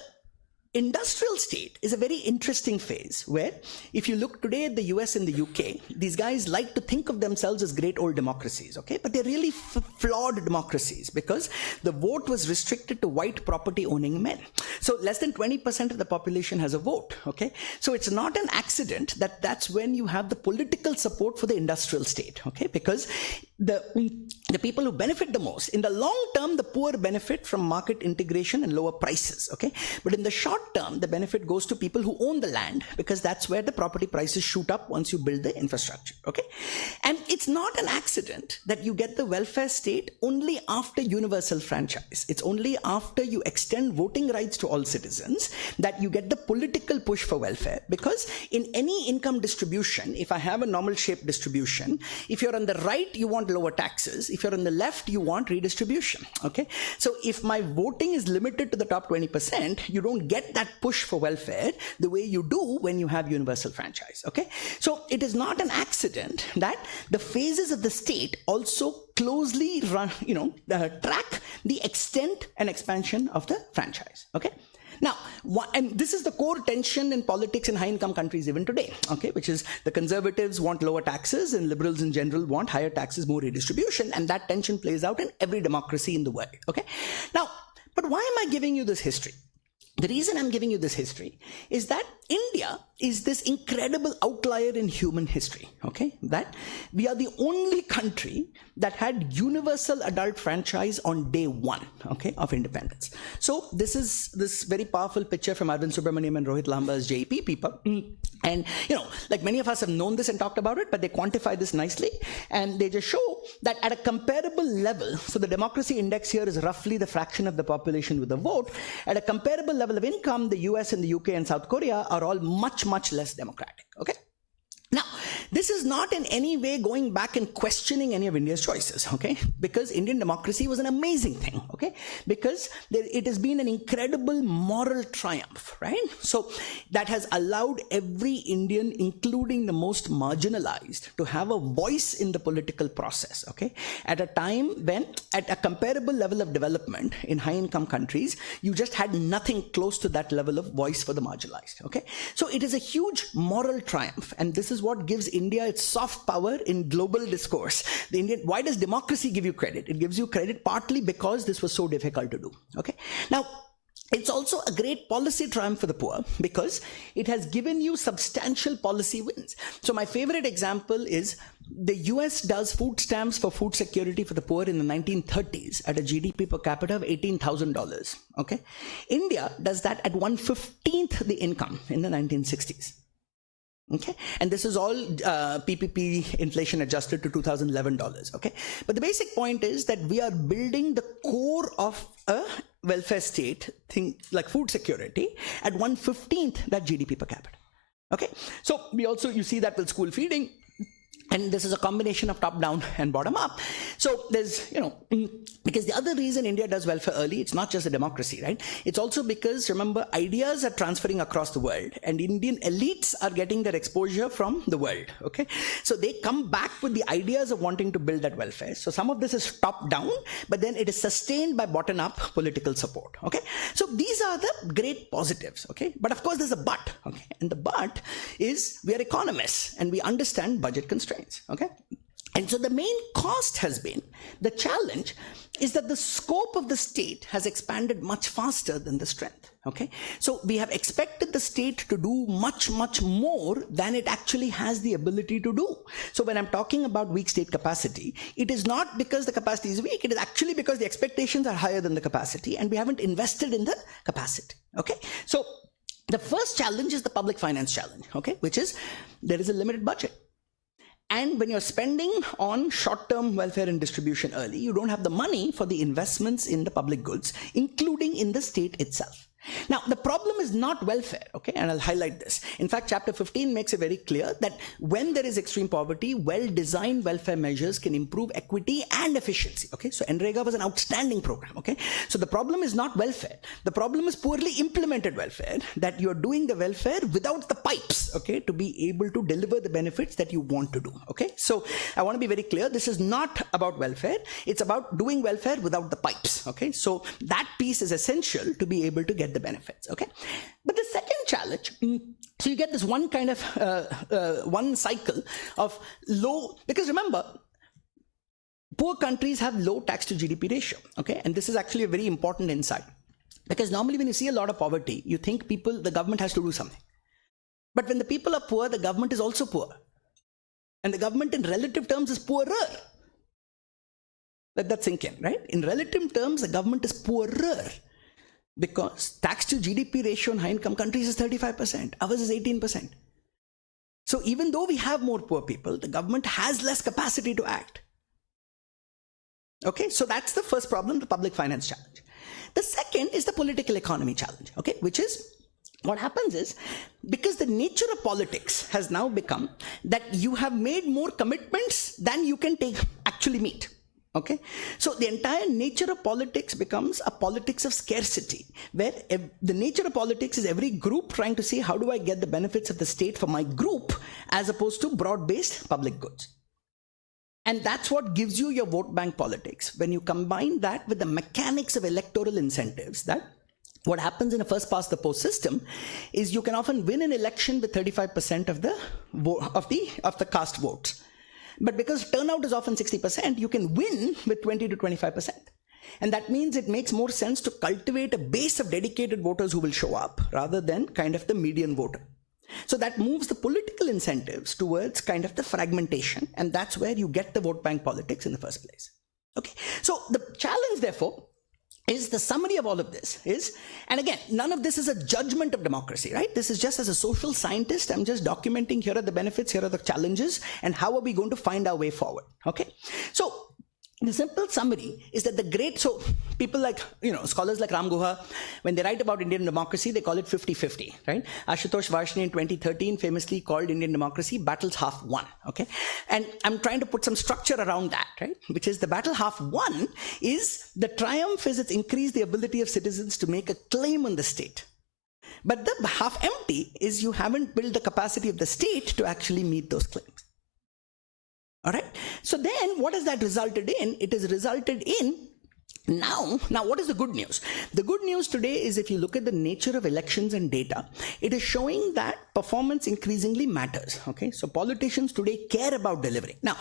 industrial state is a very interesting phase where if you look today at the US and the UK, these guys like to think of themselves as great old democracies, okay? But they're really flawed democracies because the vote was restricted to white property owning men. So less than 20% of the population has a vote, okay? So it's not an accident that that's when you have the political support for the industrial state, okay? Because the people who benefit the most, in the long term, the poor benefit from market integration and lower prices, okay? But in the short term, the benefit goes to people who own the land, because that's where the property prices shoot up once you build the infrastructure, okay? And it's not an accident that you get the welfare state only after universal franchise. It's only after you extend voting rights to all citizens that you get the political push for welfare, because in any income distribution, if I have a normal shaped distribution, if you're on the right, you want lower taxes. If you're on the left, you want redistribution, okay? So if my voting is limited to the top 20%, you don't get that push for welfare the way you do when you have universal franchise, okay? So it is not an accident that the phases of the state also closely track the extent and expansion of the franchise, okay? Now, and this is the core tension in politics in high-income countries even today, okay, which is the conservatives want lower taxes and liberals in general want higher taxes, more redistribution, and that tension plays out in every democracy in the world, okay? Now, but why am I giving you this history? The reason I'm giving you this history is that India is this incredible outlier in human history, okay? That we are the only country that had universal adult franchise on day one, okay, of independence. So this is this very powerful picture from Arvind Subramaniam and Rohit Lamba's JEP people. And, like many of us have known this and talked about it, but they quantify this nicely. And they just show that at a comparable level, so the democracy index here is roughly the fraction of the population with a vote. At a comparable level of income, the US and the UK and South Korea are all much, much less democratic, okay? Now, this is not in any way going back and questioning any of India's choices, okay? Because Indian democracy was an amazing thing, okay? Because it has been an incredible moral triumph, right? So that has allowed every Indian, including the most marginalized, to have a voice in the political process, okay? At a time when, at a comparable level of development in high-income countries, you just had nothing close to that level of voice for the marginalized, okay? So it is a huge moral triumph, and this is what gives India its soft power in global discourse. Why does democracy give you credit? It gives you credit partly because this was so difficult to do, okay? Now, it's also a great policy triumph for the poor because it has given you substantial policy wins. So my favorite example is the US does food stamps for food security for the poor in the 1930s at a GDP per capita of $18,000, okay? India does that at 1/15th the income in the 1960s. Okay, and this is all PPP inflation adjusted to $2011, okay? But the basic point is that we are building the core of a welfare state, thing like food security, at 1/15th that GDP per capita, okay? So we also, you see that with school feeding, and this is a combination of top down and bottom up. So there's, because the other reason India does welfare early, it's not just a democracy, right? It's also because, remember, ideas are transferring across the world and Indian elites are getting their exposure from the world, okay? So they come back with the ideas of wanting to build that welfare. So some of this is top down, but then it is sustained by bottom up political support, okay? So these are the great positives, okay? But of course there's a but, okay? And the but is we are economists and we understand budget constraints. Okay, and so the main cost has been, the challenge is that the scope of the state has expanded much faster than the strength, okay? So we have expected the state to do much, much more than it actually has the ability to do. So when I'm talking about weak state capacity, it is not because the capacity is weak, it is actually because the expectations are higher than the capacity and we haven't invested in the capacity, okay? So the first challenge is the public finance challenge, okay, which is there is a limited budget. And when you're spending on short-term welfare and distribution early, you don't have the money for the investments in the public goods, including in the state itself. Now, the problem is not welfare, okay, and I'll highlight this. In fact, chapter 15 makes it very clear that when there is extreme poverty, well-designed welfare measures can improve equity and efficiency, okay? So NREGA was an outstanding program, okay? So the problem is not welfare. The problem is poorly implemented welfare, that you're doing the welfare without the pipes, okay, to be able to deliver the benefits that you want to do, okay? So I want to be very clear, this is not about welfare, it's about doing welfare without the pipes, okay? So that piece is essential to be able to get the benefits, okay? But the second challenge, so you get this one kind of, one cycle of low, because remember, poor countries have low tax to GDP ratio, okay? And this is actually a very important insight. Because normally when you see a lot of poverty, you think the government has to do something. But when the people are poor, the government is also poor. And the government in relative terms is poorer. Let that sink in, right? In relative terms, the government is poorer because tax to GDP ratio in high income countries is 35%. Ours is 18%. So even though we have more poor people, the government has less capacity to act. Okay, so that's the first problem, the public finance challenge. The second is the political economy challenge, okay, which is what happens is, because the nature of politics has now become that you have made more commitments than you can actually meet. Okay, so the entire nature of politics becomes a politics of scarcity, where the nature of politics is every group trying to see how do I get the benefits of the state for my group as opposed to broad-based public goods. And that's what gives you your vote bank politics. When you combine that with the mechanics of electoral incentives, that what happens in a first past the post system is you can often win an election with 35% of the cast votes. But because turnout is often 60%, you can win with 20 to 25%. And that means it makes more sense to cultivate a base of dedicated voters who will show up rather than kind of the median voter. So that moves the political incentives towards kind of the fragmentation, and that's where you get the vote bank politics in the first place. Okay, so the challenge, therefore, is the summary of all of this is, and again, none of this is a judgment of democracy, right? This is just as a social scientist, I'm just documenting here are the benefits, here are the challenges, and how are we going to find our way forward, okay? So the simple summary is that so people like, scholars like Ram Guha, when they write about Indian democracy, they call it 50-50, right? Ashutosh Varshney in 2013 famously called Indian democracy battles half won, okay? And I'm trying to put some structure around that, right? Which is the battle half won is the triumph is it's increased the ability of citizens to make a claim on the state. But the half empty is you haven't built the capacity of the state to actually meet those claims. All right. So then what has that resulted in? It has resulted in now what is the good news? The good news today is if you look at the nature of elections and data, it is showing that performance increasingly matters. Okay, so politicians today care about delivering. Now,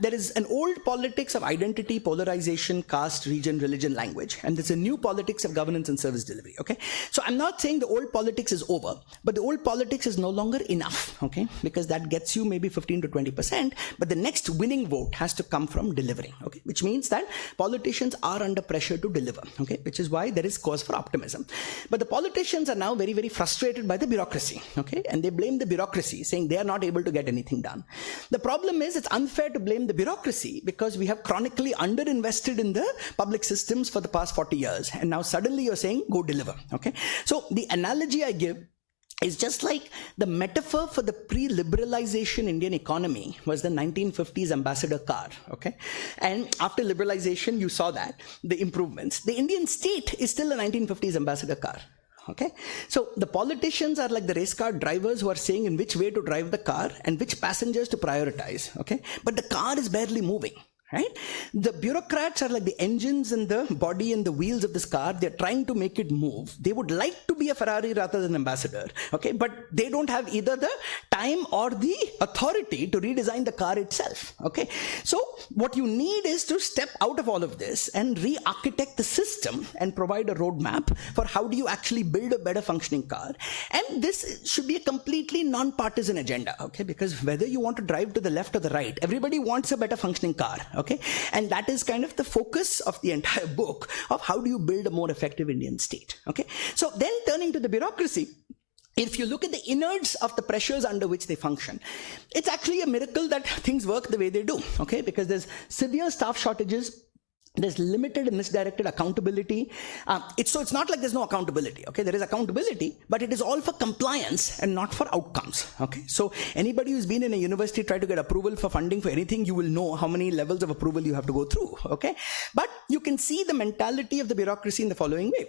there is an old politics of identity, polarization, caste, region, religion, language, and there's a new politics of governance and service delivery. Okay, so I'm not saying the old politics is over, but the old politics is no longer enough. Okay, because that gets you maybe 15 to 20%, but the next winning vote has to come from delivering. Okay, which means that politicians are under pressure to deliver, okay, which is why there is cause for optimism. But the politicians are now very, very frustrated by the bureaucracy, okay, and they blame the bureaucracy, saying they are not able to get anything done. The problem is it's unfair to blame the bureaucracy because we have chronically underinvested in the public systems for the past 40 years, and now suddenly you're saying go deliver, okay. So the analogy I give is just like the metaphor for the pre-liberalization Indian economy was the 1950s ambassador car, okay? And after liberalization, you saw that, the improvements. The Indian state is still a 1950s ambassador car, okay? So the politicians are like the race car drivers who are saying in which way to drive the car and which passengers to prioritize, okay? But the car is barely moving. Right? The bureaucrats are like the engines and the body and the wheels of this car. They're trying to make it move. They would like to be a Ferrari rather than an ambassador, okay? But they don't have either the time or the authority to redesign the car itself, okay? So what you need is to step out of all of this and re-architect the system and provide a roadmap for how do you actually build a better functioning car. And this should be a completely non-partisan agenda, okay? Because whether you want to drive to the left or the right, everybody wants a better functioning car. Okay, and that is kind of the focus of the entire book of how do you build a more effective Indian state. Okay, so then turning to the bureaucracy, if you look at the innards of the pressures under which they function, it's actually a miracle that things work the way they do. Okay, because there's severe staff shortages. There's limited and misdirected accountability. It's not like there's no accountability, okay? There is accountability, but it is all for compliance and not for outcomes, okay? So anybody who's been in a university try to get approval for funding for anything, you will know how many levels of approval you have to go through, okay? But you can see the mentality of the bureaucracy in the following way.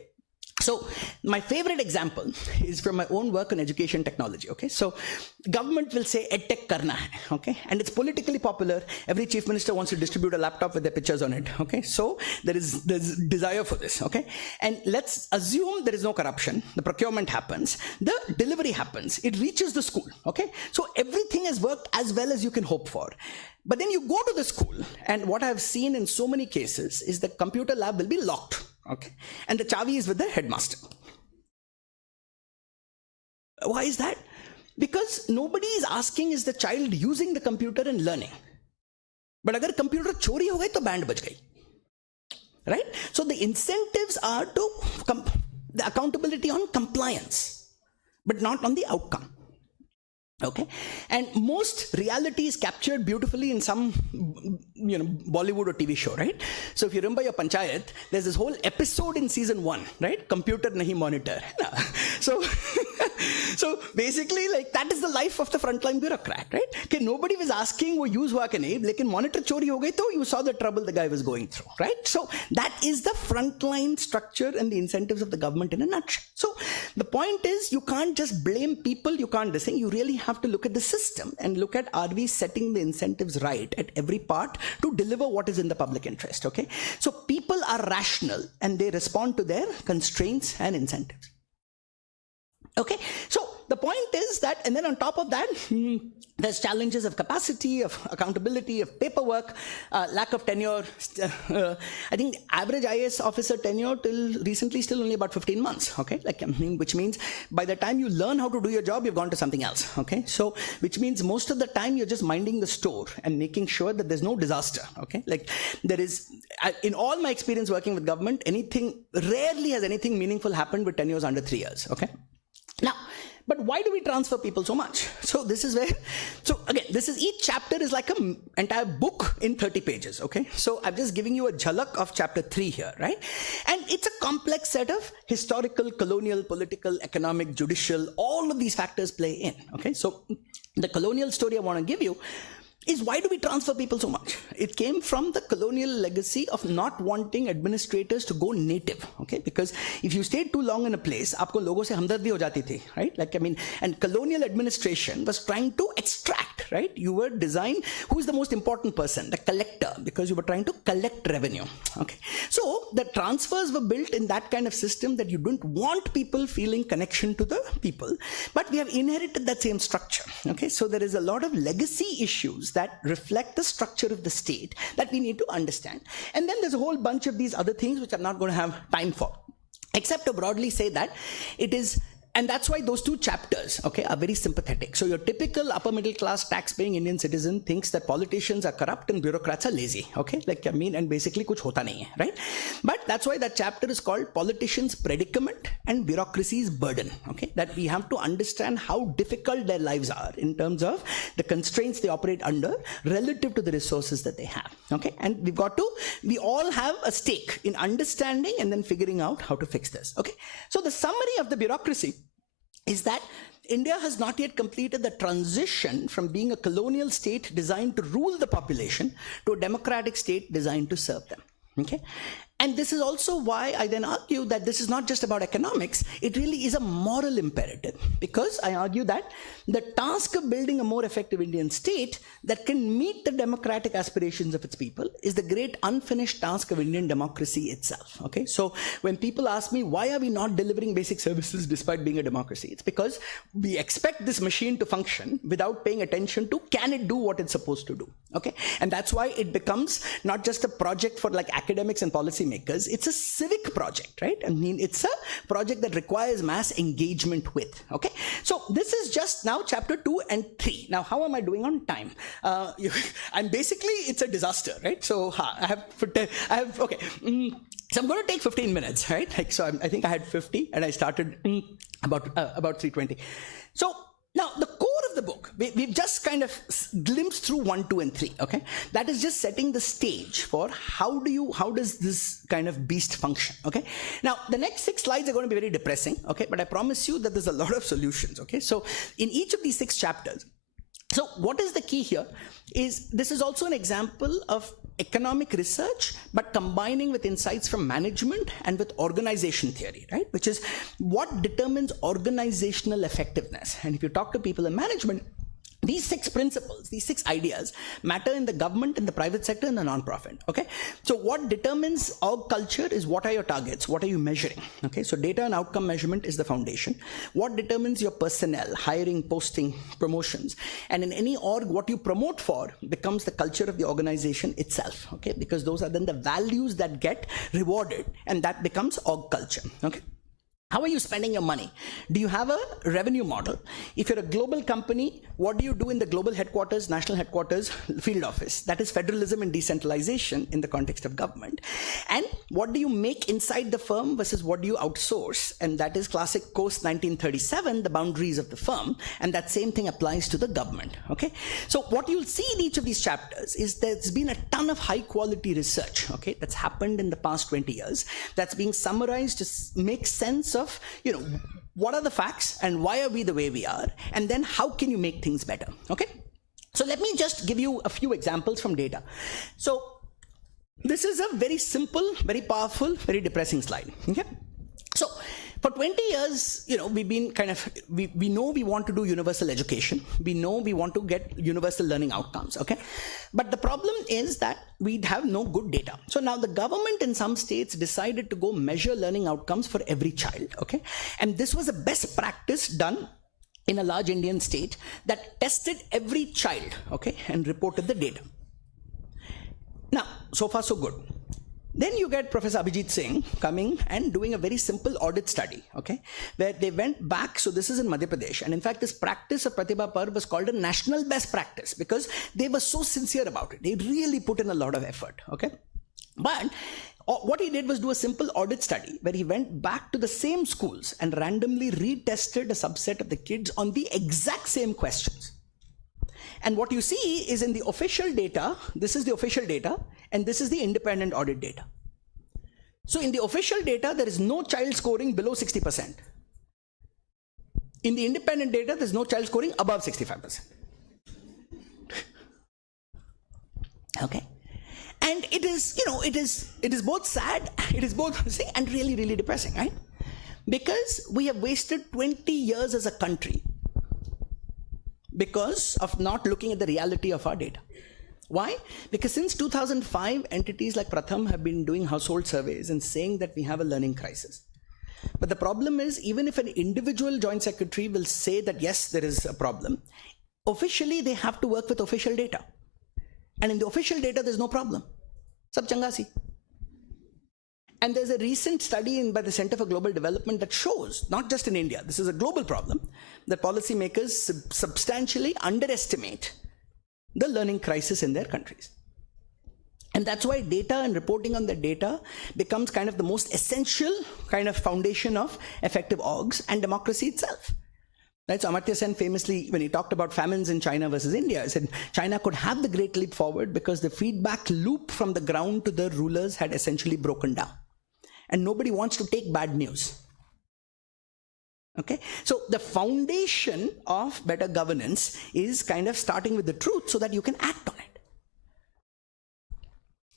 So my favorite example is from my own work on education technology, okay? So government will say edtech karna hai, okay? And it's politically popular. Every chief minister wants to distribute a laptop with their pictures on it, okay? So there's desire for this, okay? And let's assume there is no corruption. The procurement happens. The delivery happens. It reaches the school, okay? So everything has worked as well as you can hope for. But then you go to the school, and what I've seen in so many cases is the computer lab will be locked. okay? And the chavi is with the headmaster. Why is that? Because nobody is asking, is the child using the computer and learning? But agar computer chori ho gayi, to band baj gayi. Right? So the incentives are to the accountability on compliance, but not on the outcome. Okay, and most reality is captured beautifully in some, Bollywood or TV show, right? So if you remember your panchayat, there's this whole episode in season 1, right? Computer nahi monitor. So, so basically, like, that is the life of the frontline bureaucrat, right? Okay, nobody was asking, wo use hua ke nahi, lekin monitor chori ho gayi, to you saw the trouble the guy was going through, right? So that is the frontline structure and the incentives of the government in a nutshell. So the point is, you can't just blame people, you can't just say, you really have to look at the system and look at, are we setting the incentives right at every part to deliver what is in the public interest, okay? So people are rational and they respond to their constraints and incentives. Okay, so the point is that, and then on top of that, there's challenges of capacity, of accountability, of paperwork, lack of tenure. I think average IAS officer tenure till recently still only about 15 months, okay? Like, which means by the time you learn how to do your job, you've gone to something else, okay? So, which means most of the time you're just minding the store and making sure that there's no disaster, okay? Like, there is, in all my experience working with government, rarely has anything meaningful happened with tenures under 3 years, okay? Now, but why do we transfer people so much? So this is where, so again, each chapter is like an entire book in 30 pages, okay? So I'm just giving you a jhalak of chapter 3 here, right? And it's a complex set of historical, colonial, political, economic, judicial, all of these factors play in, okay? So the colonial story I want to give you is, why do we transfer people so much? It came from the colonial legacy of not wanting administrators to go native, okay? Because if you stayed too long in a place, aapko logo se hamdardi ho jati thi, right? Like, I mean, and colonial administration was trying to extract, right? You were designed, who's the most important person? The collector, because you were trying to collect revenue, okay? So the transfers were built in that kind of system that you don't want people feeling connection to the people, but we have inherited that same structure, okay? So there is a lot of legacy issues that reflect the structure of the state that we need to understand. And then there's a whole bunch of these other things which I'm not going to have time for, except to broadly say that it is, and that's why those 2 chapters, okay, are very sympathetic. So your typical upper middle class tax-paying Indian citizen thinks that politicians are corrupt and bureaucrats are lazy, okay? Like, I mean, and basically kuch hota nahi hai, right? But that's why that chapter is called Politicians' Predicament and Bureaucracy's Burden, okay? That we have to understand how difficult their lives are in terms of the constraints they operate under relative to the resources that they have, okay? And we all have a stake in understanding and then figuring out how to fix this, okay? So the summary of the bureaucracy is that India has not yet completed the transition from being a colonial state designed to rule the population to a democratic state designed to serve them, okay? And this is also why I then argue that this is not just about economics, it really is a moral imperative, because I argue that the task of building a more effective Indian state that can meet the democratic aspirations of its people is the great unfinished task of Indian democracy itself, okay? So when people ask me, why are we not delivering basic services despite being a democracy? It's because we expect this machine to function without paying attention to, can it do what it's supposed to do, okay? And that's why it becomes not just a project for like academics and policy makers, it's a civic project, right? I mean, it's a project that requires mass engagement with, okay? So this is just now chapter 2 and 3. Now, how am I doing on time? I'm basically, it's a disaster, right? So okay. So I'm going to take 15 minutes, right? Like, so I think I had 50 and I started about 3:20. So now the core of the book, we've just kind of glimpsed through 1, 2, and 3, okay? That is just setting the stage for how does this kind of beast function, okay? Now, the next 6 slides are going to be very depressing, okay? But I promise you that there's a lot of solutions, okay? So in each of these 6 chapters, so what is the key here is this is also an example of economic research, but combining with insights from management and with organization theory, right? Which is what determines organizational effectiveness. And if you talk to people in management, These 6 principles, these 6 ideas matter in the government, in the private sector, and the non-profit, okay? So what determines org culture is what are your targets, what are you measuring, okay? So data and outcome measurement is the foundation. What determines your personnel, hiring, posting, promotions, and in any org, what you promote for becomes the culture of the organization itself, okay? Because those are then the values that get rewarded, and that becomes org culture, okay? How are you spending your money? Do you have a revenue model? If you're a global company, what do you do in the global headquarters, national headquarters, field office? That is federalism and decentralization in the context of government. And what do you make inside the firm versus what do you outsource? And that is classic post 1937, the boundaries of the firm. And that same thing applies to the government, okay? So what you'll see in each of these chapters is there's been a ton of high quality research, okay, that's happened in the past 20 years, that's being summarized to make sense of, you know, what are the facts and why are we the way we are, and then how can you make things better, okay? So let me just give you a few examples from data. So this is a very simple, very powerful, very depressing slide, okay? So for 20 years, you know, we've been kind of, we know we want to do universal education. We know we want to get universal learning outcomes, okay? But the problem is that we have no good data. So now the government in some states decided to go measure learning outcomes for every child, okay? And this was a best practice done in a large Indian state that tested every child, okay, and reported the data. Now, so far so good. Then you get Professor Abhijit Singh coming and doing a very simple audit study, okay, where they went back. So this is in Madhya Pradesh. And in fact, this practice of Pratibha Parv was called a national best practice because they were so sincere about it. They really put in a lot of effort, okay? But what he did was do a simple audit study where he went back to the same schools and randomly retested a subset of the kids on the exact same questions. And what you see is in the official data, this is the official data, and this is the independent audit data. So in the official data, there is no child scoring below 60%. In the independent data, there's no child scoring above 65%. Okay. And it is, you know, it is both sad, it is both, and really, really depressing, right? Because we have wasted 20 years as a country because of not looking at the reality of our data. Why? Because since 2005, entities like Pratham have been doing household surveys and saying that we have a learning crisis. But the problem is, even if an individual joint secretary will say that yes, there is a problem, officially they have to work with official data. And in the official data, there's no problem. Sab changa si. And there's a recent study by the Center for Global Development that shows, not just in India, this is a global problem, that policymakers substantially underestimate the learning crisis in their countries. And that's why data and reporting on the data becomes kind of the most essential kind of foundation of effective orgs and democracy itself. Right? So Amartya Sen famously, when he talked about famines in China versus India, said China could have the great leap forward because the feedback loop from the ground to the rulers had essentially broken down. And nobody wants to take bad news. Okay, so the foundation of better governance is kind of starting with the truth so that you can act on it.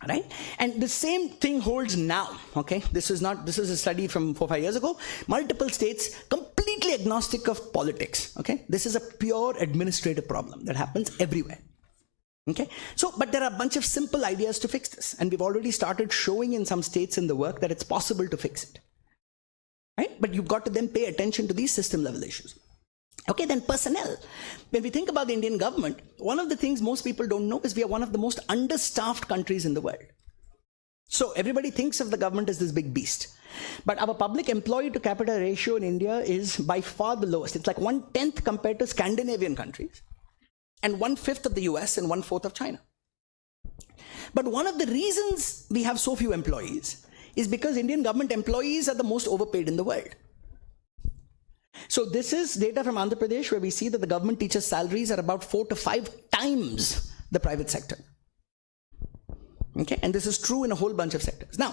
Right? And the same thing holds now. Okay, this is a study from 4 or 5 years ago. Multiple states completely agnostic of politics. Okay, this is a pure administrative problem that happens everywhere. Okay, so but there are a bunch of simple ideas to fix this, and we've already started showing in some states in the work that it's possible to fix it. Right? But you've got to then pay attention to these system level issues. Okay, then personnel. When we think about the Indian government, one of the things most people don't know is we are one of the most understaffed countries in the world. So everybody thinks of the government as this big beast. But our public employee to capita ratio in India is by far the lowest. It's like 1/10 compared to Scandinavian countries, and 1/5 of the US and 1/4 of China. But one of the reasons we have so few employees is because Indian government employees are the most overpaid in the world. So this is data from Andhra Pradesh where we see that the government teachers' salaries are about 4 to 5 times the private sector. Okay, and this is true in a whole bunch of sectors. Now,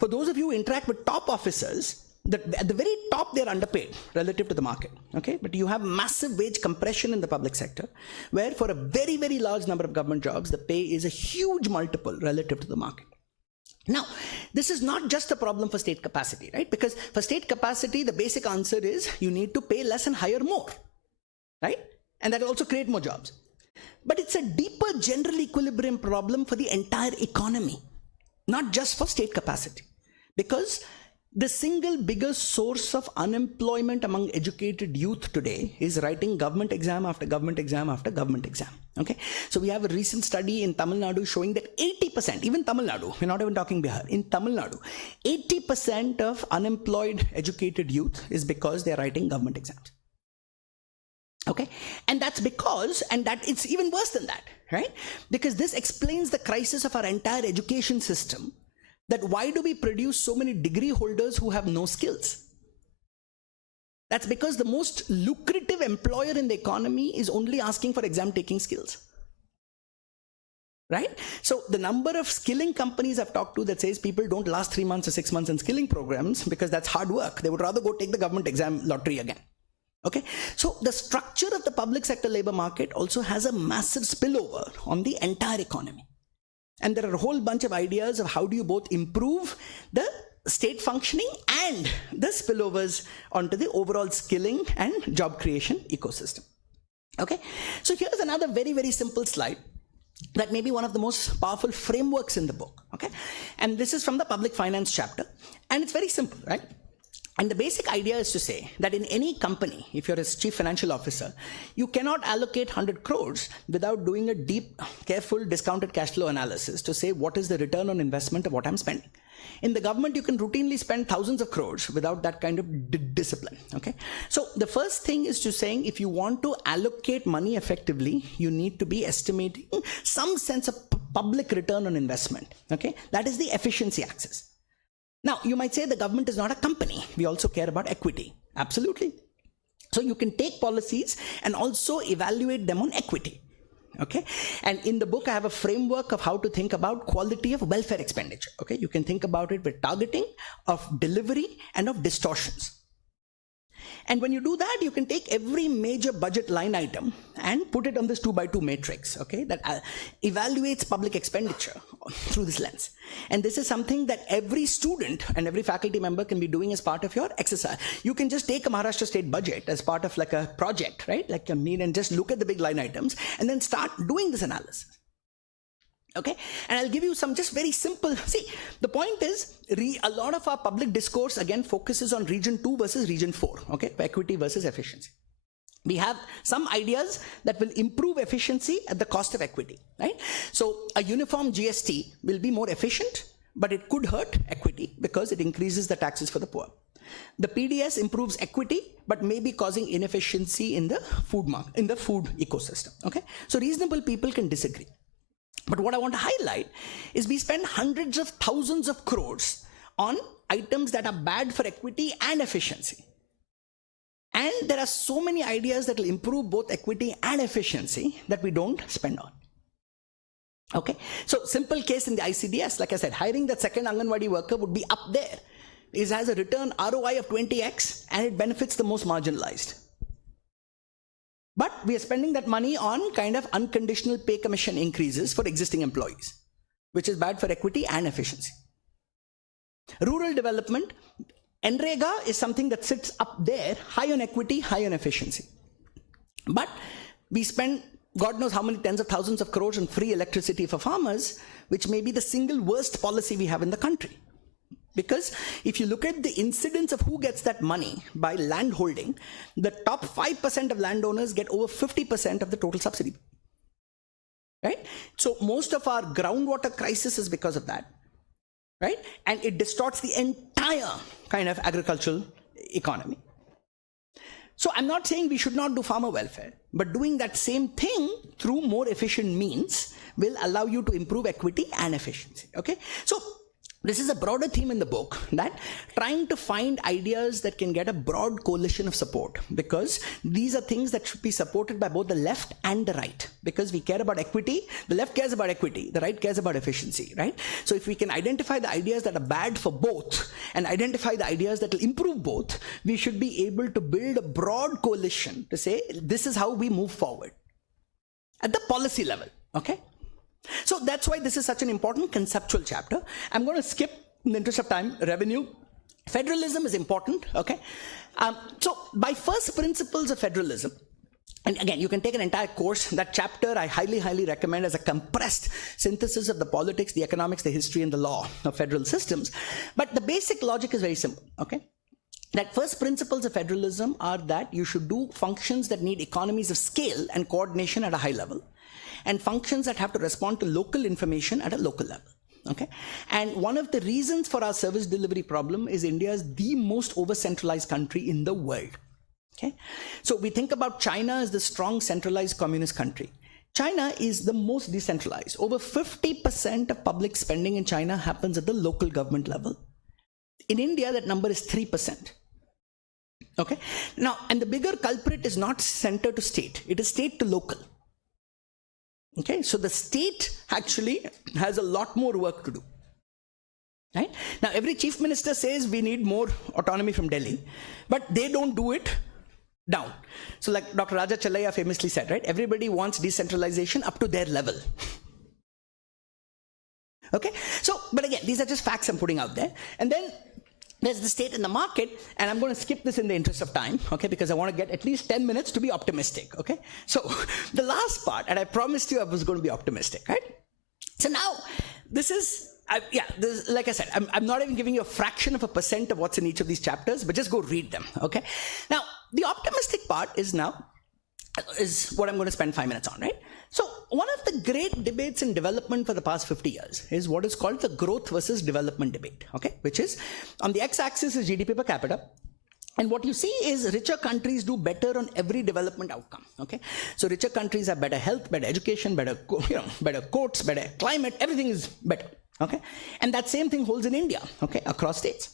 for those of you who interact with top officers, at the very top they're underpaid relative to the market. Okay, but you have massive wage compression in the public sector, where for a very, very large number of government jobs, the pay is a huge multiple relative to the market. Now, this is not just a problem for state capacity, right? Because for state capacity, the basic answer is you need to pay less and hire more, right? And that will also create more jobs. But it's a deeper general equilibrium problem for the entire economy, not just for state capacity. Because the single biggest source of unemployment among educated youth today is writing government exam after government exam after government exam. Okay, so we have a recent study in Tamil Nadu showing that 80%, even Tamil Nadu, we're not even talking Bihar, in Tamil Nadu, 80% of unemployed educated youth is because they're writing government exams. Okay, and that's because, and that it's even worse than that, right? Because this explains the crisis of our entire education system, that why do we produce so many degree holders who have no skills? That's because the most lucrative employer in the economy is only asking for exam taking skills. Right? So the number of skilling companies I've talked to that says people don't last 3 months or 6 months in skilling programs because that's hard work. They would rather go take the government exam lottery again. Okay, so the structure of the public sector labor market also has a massive spillover on the entire economy. And there are a whole bunch of ideas of how do you both improve the state functioning and the spillovers onto the overall skilling and job creation ecosystem. Okay, so here's another very, very simple slide that may be one of the most powerful frameworks in the book. Okay, and this is from the public finance chapter, and it's very simple, right? And the basic idea is to say that in any company, if you're a chief financial officer, you cannot allocate 100 crores without doing a deep, careful, discounted cash flow analysis to say what is the return on investment of what I'm spending. In the government, you can routinely spend thousands of crores without that kind of discipline, okay? So the first thing is to saying if you want to allocate money effectively, you need to be estimating some sense of public return on investment, okay? That is the efficiency axis. Now, you might say the government is not a company. We also care about equity. Absolutely. So you can take policies and also evaluate them on equity. Okay. And in the book, I have a framework of how to think about quality of welfare expenditure. Okay. You can think about it with targeting, of delivery, and of distortions. And when you do that, you can take every major budget line item and put it on this 2x2 matrix, okay, that evaluates public expenditure through this lens. And this is something that every student and every faculty member can be doing as part of your exercise. You can just take a Maharashtra state budget as part of like a project, right, like you need, and just look at the big line items and then start doing this analysis. Okay, and I'll give you some just very simple, see, the point is, a lot of our public discourse again focuses on region 2 versus region 4, okay, equity versus efficiency. We have some ideas that will improve efficiency at the cost of equity, right? So a uniform GST will be more efficient, but it could hurt equity because it increases the taxes for the poor. The PDS improves equity, but may be causing inefficiency in the food market, in the food ecosystem, okay? So reasonable people can disagree. But what I want to highlight is we spend hundreds of thousands of crores on items that are bad for equity and efficiency. And there are so many ideas that will improve both equity and efficiency that we don't spend on. Okay, so simple case in the ICDS, like I said, hiring that second Anganwadi worker would be up there. It has a return ROI of 20x and it benefits the most marginalized. But we are spending that money on kind of unconditional pay commission increases for existing employees, which is bad for equity and efficiency. Rural development, NREGA is something that sits up there, high on equity, high on efficiency. But we spend God knows how many tens of thousands of crores on free electricity for farmers, which may be the single worst policy we have in the country. Because if you look at the incidence of who gets that money by land holding, the top 5% of landowners get over 50% of the total subsidy. Right? So most of our groundwater crisis is because of that. Right? And it distorts the entire kind of agricultural economy. So I'm not saying we should not do farmer welfare, but doing that same thing through more efficient means will allow you to improve equity and efficiency. Okay? So this is a broader theme in the book, that trying to find ideas that can get a broad coalition of support, because these are things that should be supported by both the left and the right, because we care about equity. The left cares about equity, the right cares about efficiency, right? So if we can identify the ideas that are bad for both and identify the ideas that will improve both, we should be able to build a broad coalition to say this is how we move forward at the policy level. Okay? So that's why this is such an important conceptual chapter. I'm going to skip, in the interest of time, revenue. Federalism is important, okay? So by first principles of federalism, And again, you can take an entire course. That chapter I highly, highly recommend as a compressed synthesis of the politics, the economics, the history, and the law of federal systems. But the basic logic is very simple, okay? That first principles of federalism are that you should do functions that need economies of scale and coordination at a high level, and functions that have to respond to local information at a local level. Okay, and one of the reasons for our service delivery problem is India is the most over-centralized country in the world. Okay, so we think about China as the strong centralized communist country. China is the most decentralized. Over 50% of public spending in China happens at the local government level. In India, that number is 3%. Okay, now, and the bigger culprit is not center to state, it is state to local. Okay, so the state actually has a lot more work to do. Right? Now, every chief minister says we need more autonomy from Delhi, but they don't do it down. So like Dr. Raja Challaiah famously said, right? Everybody wants decentralization up to their level. Okay, so, but again, these are just facts I'm putting out there. And then there's the state and the market, and I'm going to skip this in the interest of time, okay, because I want to get at least 10 minutes to be optimistic, okay? So the last part, and I promised you I was going to be optimistic, right? So now, this is, like I said, I'm not even giving you a fraction of a percent of what's in each of these chapters, but just go read them, okay? Now, the optimistic part is what I'm going to spend 5 minutes on, right? So one of the great debates in development for the past 50 years is what is called the growth versus development debate, okay? Which is, on the x-axis is GDP per capita, and what you see is richer countries do better on every development outcome, okay? So richer countries have better health, better education, better courts, better climate, everything is better, okay? And that same thing holds in India, okay, across states.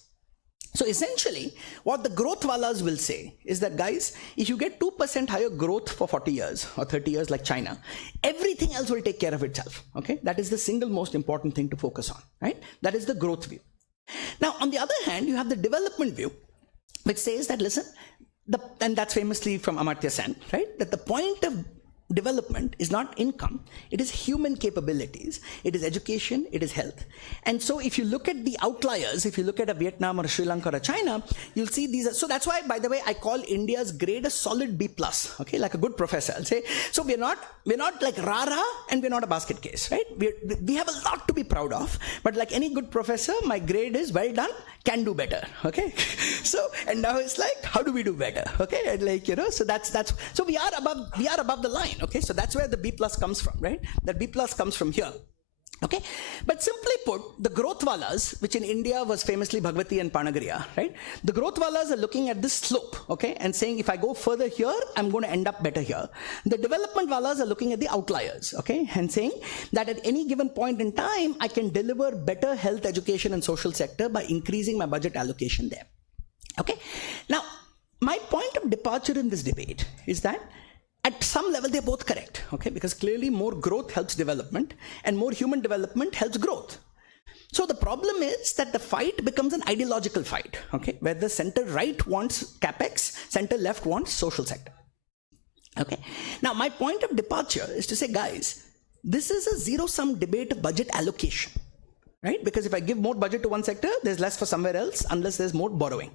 So essentially, what the growthwalas will say is that, guys, if you get 2% higher growth for 40 years or 30 years like China, everything else will take care of itself, okay? That is the single most important thing to focus on, right? That is the growth view. Now, on the other hand, you have the development view, which says that, listen, and that's famously from Amartya Sen, right? That the point of development is not income, it is human capabilities, it is education, it is health. And so if you look at the outliers, if you look at a Vietnam or a Sri Lanka or a China, you'll see these are, so that's why, by the way, I call India's grade a solid B+, okay, like a good professor, I'll say. So we're not like rara and we're not a basket case, right? We have a lot to be proud of, but like any good professor, my grade is well done, can do better, okay? So, and now it's like, how do we do better, okay? And like, so so we are above the line. Okay, so that's where the B+ comes from, right? That B+ comes from here. Okay, but simply put, the growthwalas, which in India was famously Bhagwati and Panagariya, right? The growthwalas are looking at this slope, okay, and saying if I go further here, I'm going to end up better here. The development walas are looking at the outliers, okay, and saying that at any given point in time, I can deliver better health, education, and social sector by increasing my budget allocation there. Okay, now my point of departure in this debate is that at some level, they're both correct, okay? Because clearly more growth helps development and more human development helps growth. So the problem is that the fight becomes an ideological fight, okay? Where the center right wants capex, center left wants social sector, okay? Now, my point of departure is to say, guys, this is a zero-sum debate of budget allocation, right? Because if I give more budget to one sector, there's less for somewhere else unless there's more borrowing.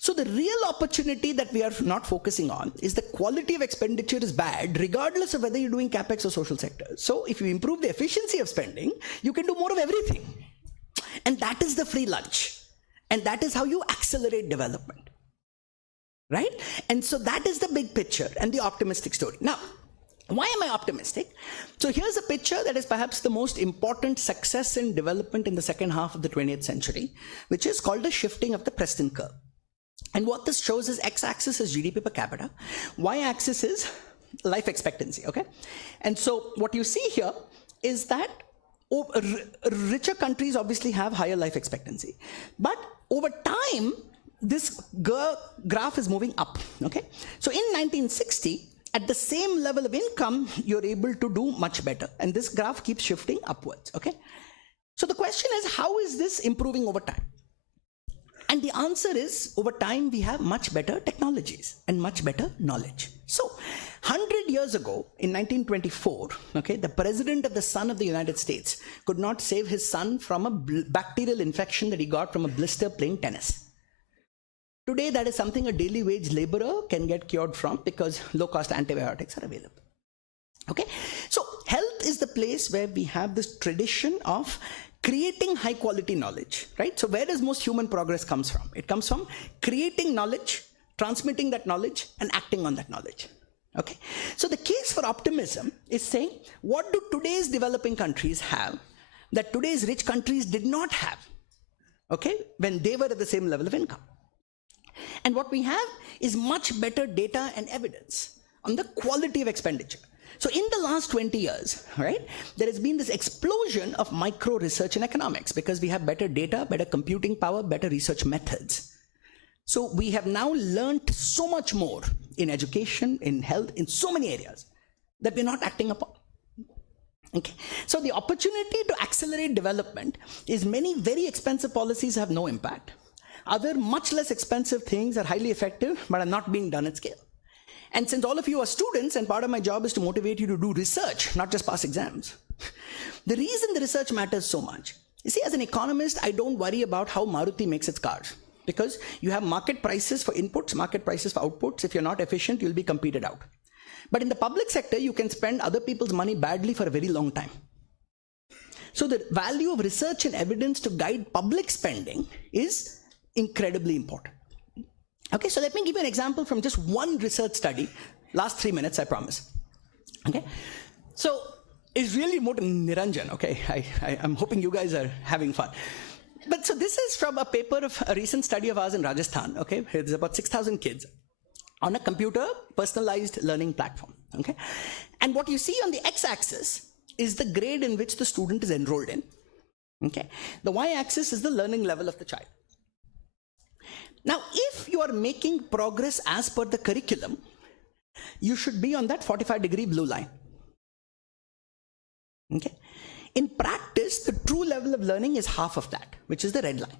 So the real opportunity that we are not focusing on is the quality of expenditure is bad, regardless of whether you're doing capex or social sector. So if you improve the efficiency of spending, you can do more of everything. And that is the free lunch. And that is how you accelerate development, right? And so that is the big picture and the optimistic story. Now, why am I optimistic? So here's a picture that is perhaps the most important success in development in the second half of the 20th century, which is called the shifting of the Preston curve. And what this shows is x-axis is GDP per capita, y-axis is life expectancy, okay? And so what you see here is that richer countries obviously have higher life expectancy. But over time, this graph is moving up, okay? So in 1960, at the same level of income, you're able to do much better. And this graph keeps shifting upwards, okay? So the question is, how is this improving over time? And the answer is, over time, we have much better technologies and much better knowledge. So, 100 years ago, in 1924, okay, the president of the Sun of the United States could not save his son from a bacterial infection that he got from a blister playing tennis. Today, that is something a daily wage laborer can get cured from because low-cost antibiotics are available. Okay, so health is the place where we have this tradition of creating high-quality knowledge, right? So where does most human progress comes from? It comes from creating knowledge, transmitting that knowledge, and acting on that knowledge. Okay, so the case for optimism is saying, what do today's developing countries have that today's rich countries did not have, okay, when they were at the same level of income? And what we have is much better data and evidence on the quality of expenditure. So in the last 20 years, right, there has been this explosion of micro research in economics because we have better data, better computing power, better research methods. So we have now learned so much more in education, in health, in so many areas that we're not acting upon. Okay, so the opportunity to accelerate development is many very expensive policies have no impact. Other much less expensive things are highly effective but are not being done at scale. And since all of you are students and part of my job is to motivate you to do research, not just pass exams, the reason the research matters so much, you see, as an economist, I don't worry about how Maruti makes its cars because you have market prices for inputs, market prices for outputs. If you're not efficient, you'll be competed out. But in the public sector, you can spend other people's money badly for a very long time. So the value of research and evidence to guide public spending is incredibly important. Okay, so let me give you an example from just one research study. Last 3 minutes, I promise. Okay, so it's really more Niranjan, okay? I'm hoping you guys are having fun. But so this is from a paper of a recent study of ours in Rajasthan, okay? There's about 6,000 kids on a computer personalized learning platform, okay? And what you see on the x-axis is the grade in which the student is enrolled in, okay? The y-axis is the learning level of the child. Now, if you are making progress as per the curriculum, you should be on that 45-degree blue line. Okay? In practice, the true level of learning is half of that, which is the red line.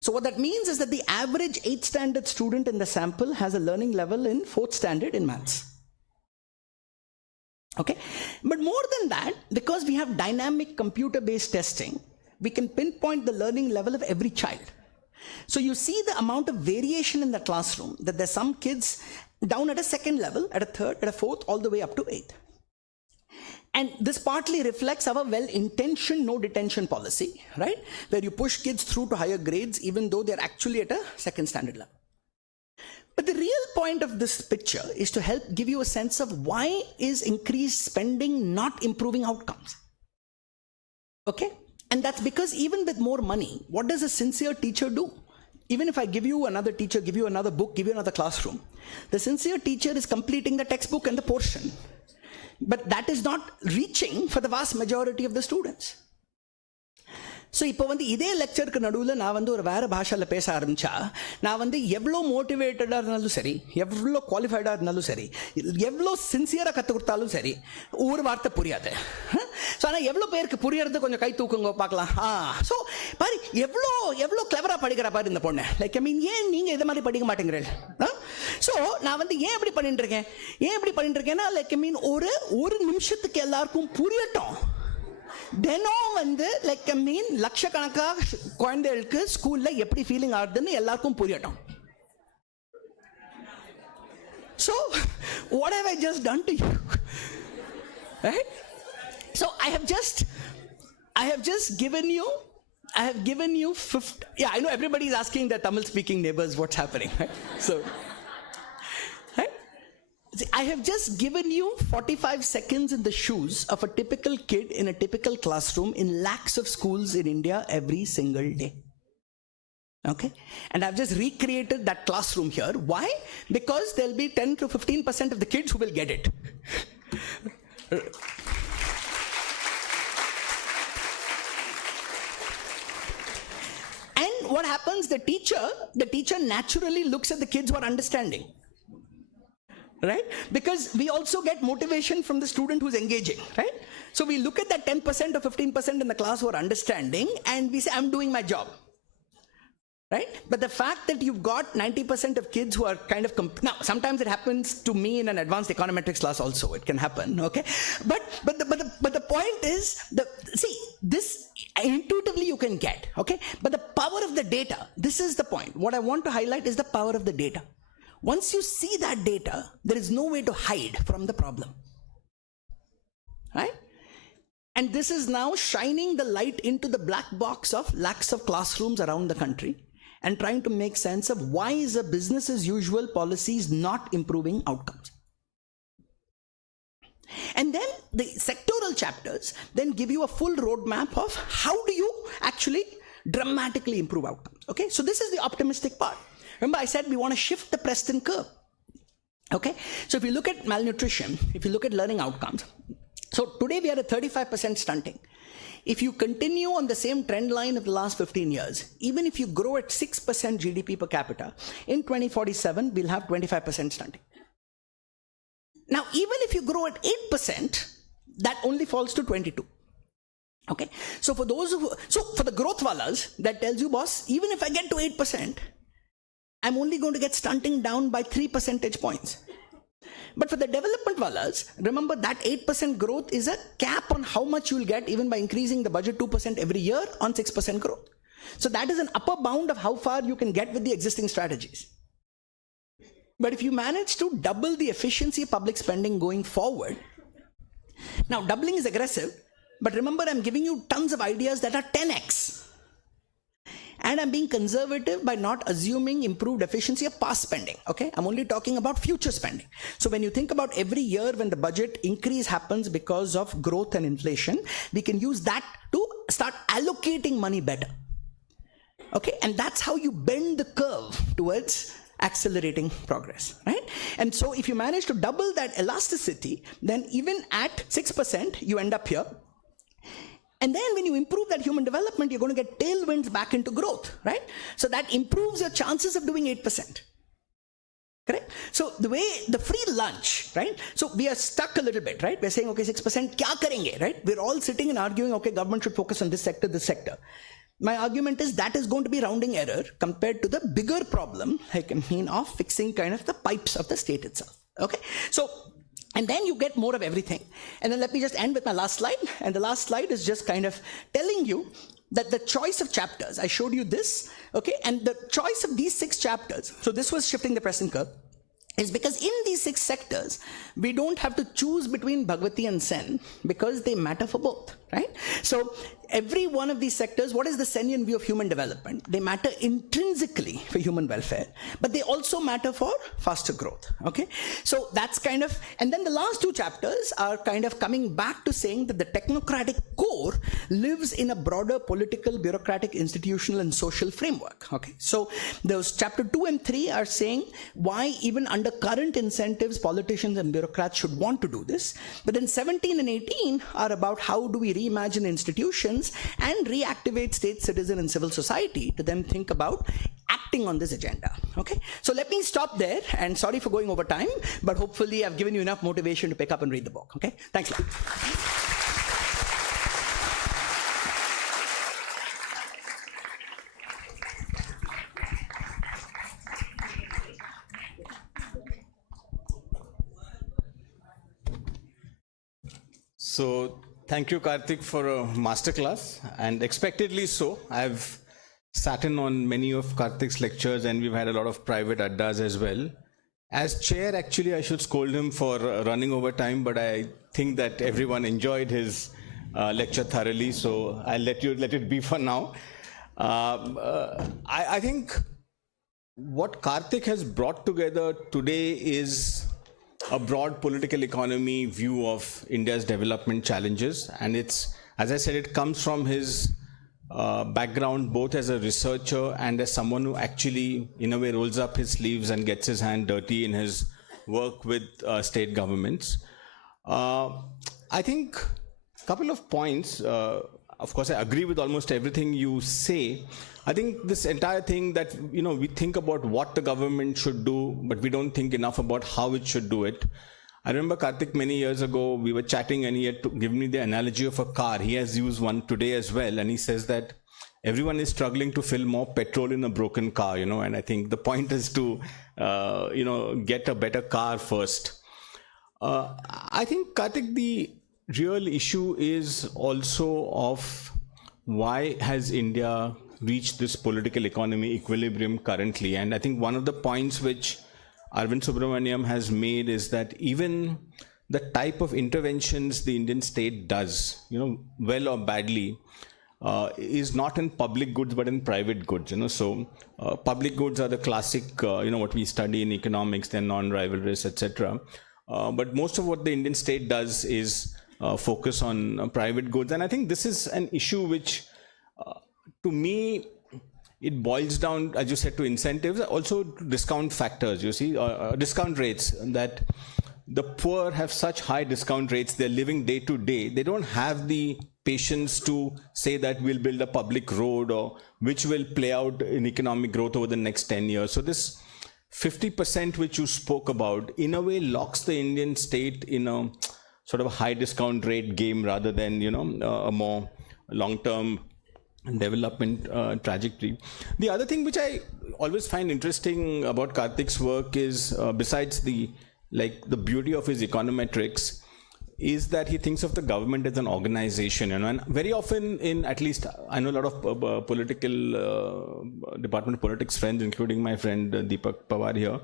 So what that means is that the average 8th standard student in the sample has a learning level in 4th standard in maths. Okay? But more than that, because we have dynamic computer-based testing, we can pinpoint the learning level of every child. So you see the amount of variation in the classroom, that there's some kids down at a 2nd level, at a 3rd, at a 4th, all the way up to 8th. And this partly reflects our well-intentioned no detention policy, right? Where you push kids through to higher grades even though they're actually at a 2nd standard level. But the real point of this picture is to help give you a sense of why is increased spending not improving outcomes. Okay? And that's because even with more money, what does a sincere teacher do? Even if I give you another teacher, give you another book, give you another classroom, the sincere teacher is completing the textbook and the portion. But that is not reaching for the vast majority of the students. So இப்போ வந்து இதே லெக்சருக்கு நடுவில் நான் வந்து ஒரு வேறு பாஷையில் பேச ஆரம்பித்தா நான் வந்து எவ்வளோ மோட்டிவேட்டடாக இருந்தாலும் சரி, எவ்வளோ குவாலிஃபைடாக இருந்தாலும் சரி, எவ்வளோ சின்சியராக கற்றுக் கொடுத்தாலும் சரி, ஒரு வார்த்தை புரியாது. ஸோ ஆனால் எவ்வளோ பேருக்கு புரியறது கொஞ்சம் கை தூக்குங்க பார்க்கலாம். ஸோ பாரு எவ்வளோ கிளவராக படிக்கிறா பாரு இந்த பொண்ணு. லைக் ஐ மீன் ஏன் நீங்கள் இது மாதிரி படிக்க மாட்டேங்கிறீர்கள்? ஸோ நான் வந்து ஏன் எப்படி பண்ணிட்டு இருக்கேன்னா லைக் ஐ மீன் ஒரு நிமிஷத்துக்கு எல்லாருக்கும் புரியட்டும். தினம் வந்து லைக் ஐ மீன் லட்சக்கணக்காக குழந்தைகளுக்கு ஸ்கூல்ல எப்படி ஃபீலிங் ஆகுதுன்னு எல்லாருக்கும் புரியட்டும். So what have I just done to you? Right? So I have just given you 50. Yeah, I know everybody is asking their Tamil speaking neighbors what's happening, right? So I have just given you 45 seconds in the shoes of a typical kid in a typical classroom in lakhs of schools in India every single day. Okay? And I've just recreated that classroom here. Why? Because there'll be 10 to 15% of the kids who will get it. And what happens? The teacher naturally looks at the kids who are understanding. Right? Because we also get motivation from the student who's engaging, right? So we look at that 10% or 15% in the class who are understanding and we say, I'm doing my job. right? But the fact that you've got 90% of kids who are kind of, now sometimes it happens to me in an advanced econometrics class also, it can happen, okay? But the point is, see, this intuitively you can get, okay? But the power of the data, this is the point. What I want to highlight is the power of the data. Once you see that data, there is no way to hide from the problem, right? And this is now shining the light into the black box of lakhs of classrooms around the country and trying to make sense of why is a business as usual policies not improving outcomes. And then the sectoral chapters then give you a full roadmap of how do you actually dramatically improve outcomes. Okay, so this is the optimistic part. Remember I said we want to shift the Preston curve. Okay, so if you look at malnutrition, if you look at learning outcomes, so today we are at 35% stunting. If you continue on the same trend line of the last 15 years, even if you grow at 6% GDP per capita, in 2047, we'll have 25% stunting. Now, even if you grow at 8%, that only falls to 22. Okay, so for those who, so for the growth wallas, that tells you, boss, even if I get to 8%, I'm only going to get stunting down by 3 percentage points. But for the development wallas, remember that 8% growth is a cap on how much you'll get even by increasing the budget 2% every year on 6% growth. So that is an upper bound of how far you can get with the existing strategies. But if you manage to double the efficiency of public spending going forward, now doubling is aggressive, but remember I'm giving you tons of ideas that are 10x. And I'm being conservative by not assuming improved efficiency of past spending, okay? I'm only talking about future spending. So when you think about every year when the budget increase happens because of growth and inflation, we can use that to start allocating money better, okay? And that's how you bend the curve towards accelerating progress, right? And so if you manage to double that elasticity, then even at 6%, you end up here. And then when you improve that human development, you're going to get tailwinds back into growth, right? So that improves your chances of doing 8%. Correct? So the way, the free lunch, right? So we are stuck a little bit, right? We're saying, okay, 6%, kya karenge, right? We're all sitting and arguing, okay, government should focus on this sector, this sector. My argument is that is going to be rounding error compared to the bigger problem, like I mean, of fixing kind of the pipes of the state itself, okay? So, and then you get more of everything. And then let me just end with my last slide. And the last slide is just kind of telling you that the choice of chapters, I showed you this, okay? And the choice of these 6 chapters, so this was shifting the Preston curve, is because in these 6 sectors, we don't have to choose between Bhagwati and Sen because they matter for both, right? So every one of these sectors, what is the Senian view of human development? They matter intrinsically for human welfare, but they also matter for faster growth, okay? So that's kind of, and then the last 2 chapters are kind of coming back to saying that the technocratic core lives in a broader political, bureaucratic, institutional, and social framework, okay? So those chapter 2 and 3 are saying why even under current incentives, politicians and bureaucrats should want to do this. But then 17 and 18 are about how do we reimagine institutions and reactivate state, citizen, and civil society to then think about acting on this agenda, okay? So let me stop there, and sorry for going over time, but hopefully I've given you enough motivation to pick up and read the book, okay? Thanks a lot. So thank you, Kartik, for a masterclass, and expectedly so. I've sat in on many of Kartik's lectures, and we've had a lot of private addas as well. As chair, actually, I should scold him for running over time, but I think that everyone enjoyed his lecture thoroughly, so I'll let it be for now. I think what Kartik has brought together today is a broad political economy view of India's development challenges. And it's, as I said, it comes from his background both as a researcher and as someone who actually, in a way, rolls up his sleeves and gets his hand dirty in his work with state governments. I think a couple of points. Of course, I agree with almost everything you say. I think this entire thing that, you know, we think about what the government should do, but we don't think enough about how it should do it. I remember Kartik many years ago, we were chatting and he had given me the analogy of a car. He has used one today as well. And he says that everyone is struggling to fill more petrol in a broken car, and I think the point is to, get a better car first. I think, Kartik, the real issue is also of why has India reached this political economy equilibrium currently. And I think one of the points which Arvind Subramaniam has made is that even the type of interventions the Indian state does, well or badly, is not in public goods but in private goods. So public goods are the classic, what we study in economics, they're non-rivalrous, etc. But most of what the Indian state does is focus on private goods. And I think this is an issue which, to me, it boils down, as you said, to incentives, also to discount factors, discount rates, that the poor have such high discount rates, they're living day to day. They don't have the patience to say that we'll build a public road or which will play out in economic growth over the next 10 years. So this 50% which you spoke about, in a way, locks the Indian state in a sort of a high discount rate game rather than, a more long-term development trajectory. The other thing which I always find interesting about Kartik's work is, besides the beauty of his econometrics, is that he thinks of the government as an organization, and very often, at least I know a lot of political Department of Politics friends, including my friend Deepak Pawar here.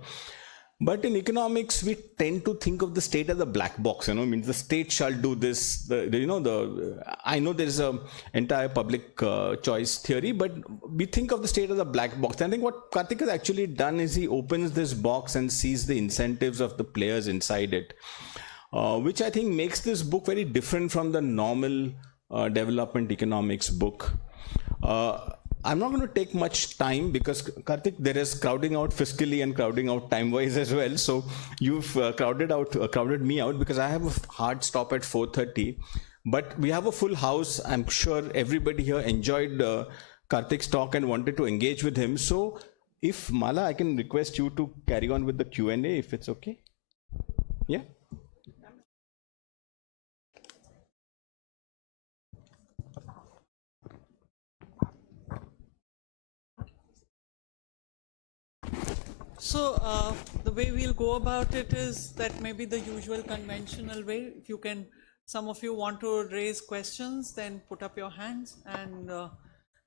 But in economics, we tend to think of the state as a black box. Means the state shall do this. I know there is a entire public choice theory, but we think of the state as a black box. And I think what Kartik has actually done is he opens this box and sees the incentives of the players inside it, which I think makes this book very different from the normal development economics book. I'm not going to take much time because, Kartik, there is crowding out fiscally and crowding out time-wise as well. So you've crowded me out because I have a hard stop at 4:30. But we have a full house. I'm sure everybody here enjoyed Kartik's talk and wanted to engage with him. So if Mala, I can request you to carry on with the Q&A if it's okay. Yeah. So the way we'll go about it is that maybe the usual conventional way. If you can, some of you want to raise questions, then put up your hands, and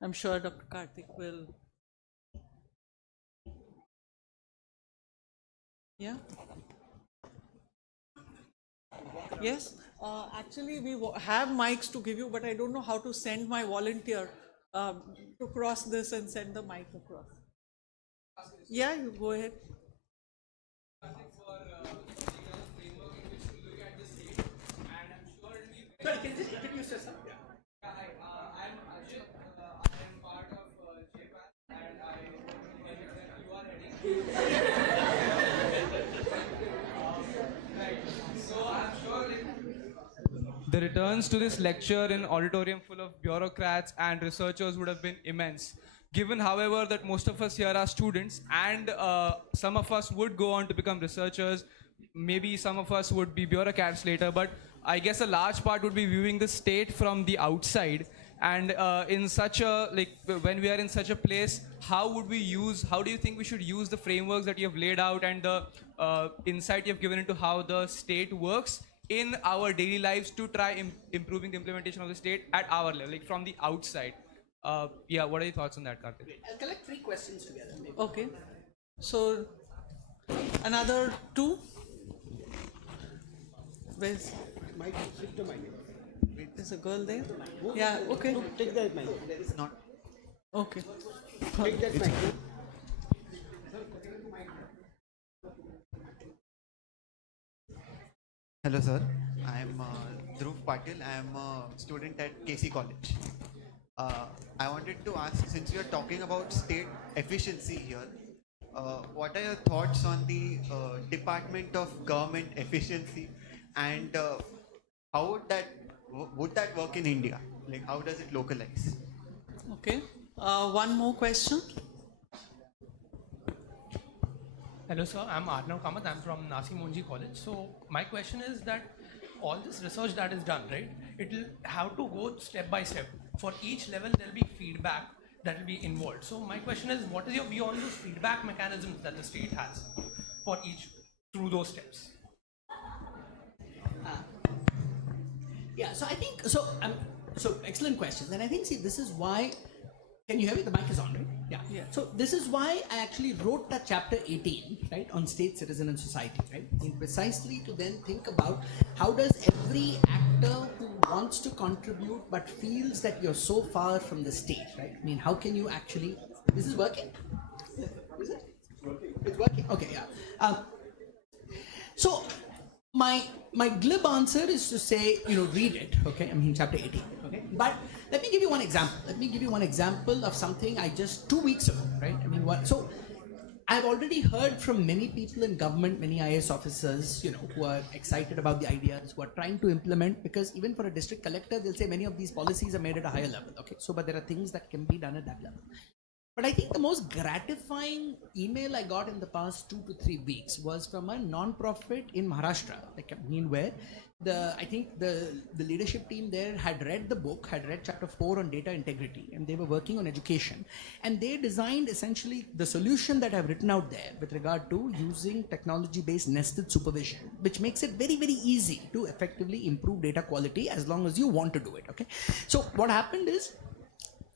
I'm sure Dr. Kartik will. Yeah? Yes? Actually, we have mics to give you, but I don't know how to send my volunteer to cross this and send the mic across. Yeah, you go ahead. Sorry, can you just introduce yourself? Hi, I'm Ajit. I am part of JPAL and I you are heading. Right. So I'm sure the returns to this lecture in auditorium full of bureaucrats and researchers would have been immense. Given, however, that most of us here are students and some of us would go on to become researchers, maybe some of us would be bureaucrats later, but I guess a large part would be viewing the state from the outside. And in such a, when we are in such a place, how do you think we should use the frameworks that you have laid out and the insight you have given into how the state works in our daily lives to try improving the implementation of the state at our level, from the outside? Yeah, what are your thoughts on that, Kartik? I'll collect 3 questions together. Maybe. Okay. So, another 2? Where's? Mic, shift the mic. There's a girl there? Yeah, okay. Take that mic. Not. Okay. Take that mic. Hello sir, I am Dhruv Patil. I am a student at KC College. I wanted to ask, since we are talking about state efficiency here, what are your thoughts on the Department of Government Efficiency, and how would that work in India? How does it localize? Okay. One more question. Hello sir, I'm Arnav Kamath, I'm from Nasi Monji College. So my question is that all this research that is done, right, it will have to go step by step. For each level there will be feedback that will be involved. So my question is, what is your view on those feedback mechanisms that the state has for each through those steps? Yeah, so I think, so excellent questions. And I think, see, this is why, can you hear me? The mic is on, right? Yeah. So this is why I actually wrote that chapter 18, right, on state, citizen and society, right? Precisely to then think about how does every actor who wants to contribute but feels that you're so far from the state, right? I mean, how can you actually, this is working? Is it? It's working? Okay, yeah. So my glib answer is to say, read it, okay? I mean, chapter 18, okay? But let me give you one example. Let me give you one example of something I just 2 weeks ago, right? I mean, so I've already heard from many people in government, many IAS officers, who are excited about the ideas, who are trying to implement, because even for a district collector, they'll say many of these policies are made at a higher level, okay? So, but there are things that can be done at that level. But I think the most gratifying email I got in the past 2 to 3 weeks was from a non-profit in Maharashtra, where I think the leadership team there had read the book, had read chapter 4 on data integrity, and they were working on education. And they designed essentially the solution that I've written out there with regard to using technology-based nested supervision, which makes it very, very easy to effectively improve data quality as long as you want to do it, okay? So what happened is,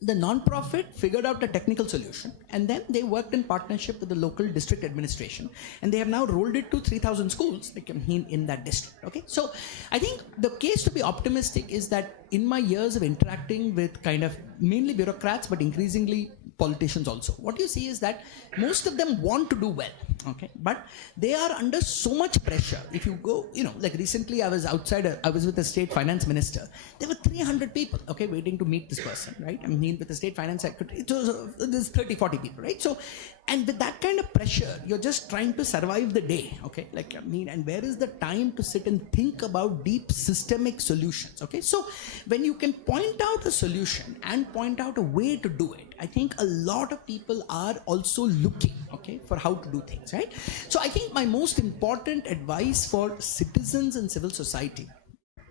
the non-profit figured out a technical solution, and then they worked in partnership with the local district administration, and they have now rolled it to 3,000 schools in that district. Okay, so I think the case to be optimistic is that in my years of interacting with kind of mainly bureaucrats, but increasingly politicians also, what you see is that most of them want to do well, okay, but they are under so much pressure. If you go, like recently I was with the state finance minister. There were 300 people, okay, waiting to meet this person, right? I mean, with the state finance secretary, there's 30, 40 people, right? So, and with that kind of pressure, you're just trying to survive the day, okay? And where is the time to sit and think about deep systemic solutions, okay? So when you can point out a solution and point out a way to do it, I think a lot of people are also looking, okay, for how to do things, right? So I think my most important advice for citizens and civil society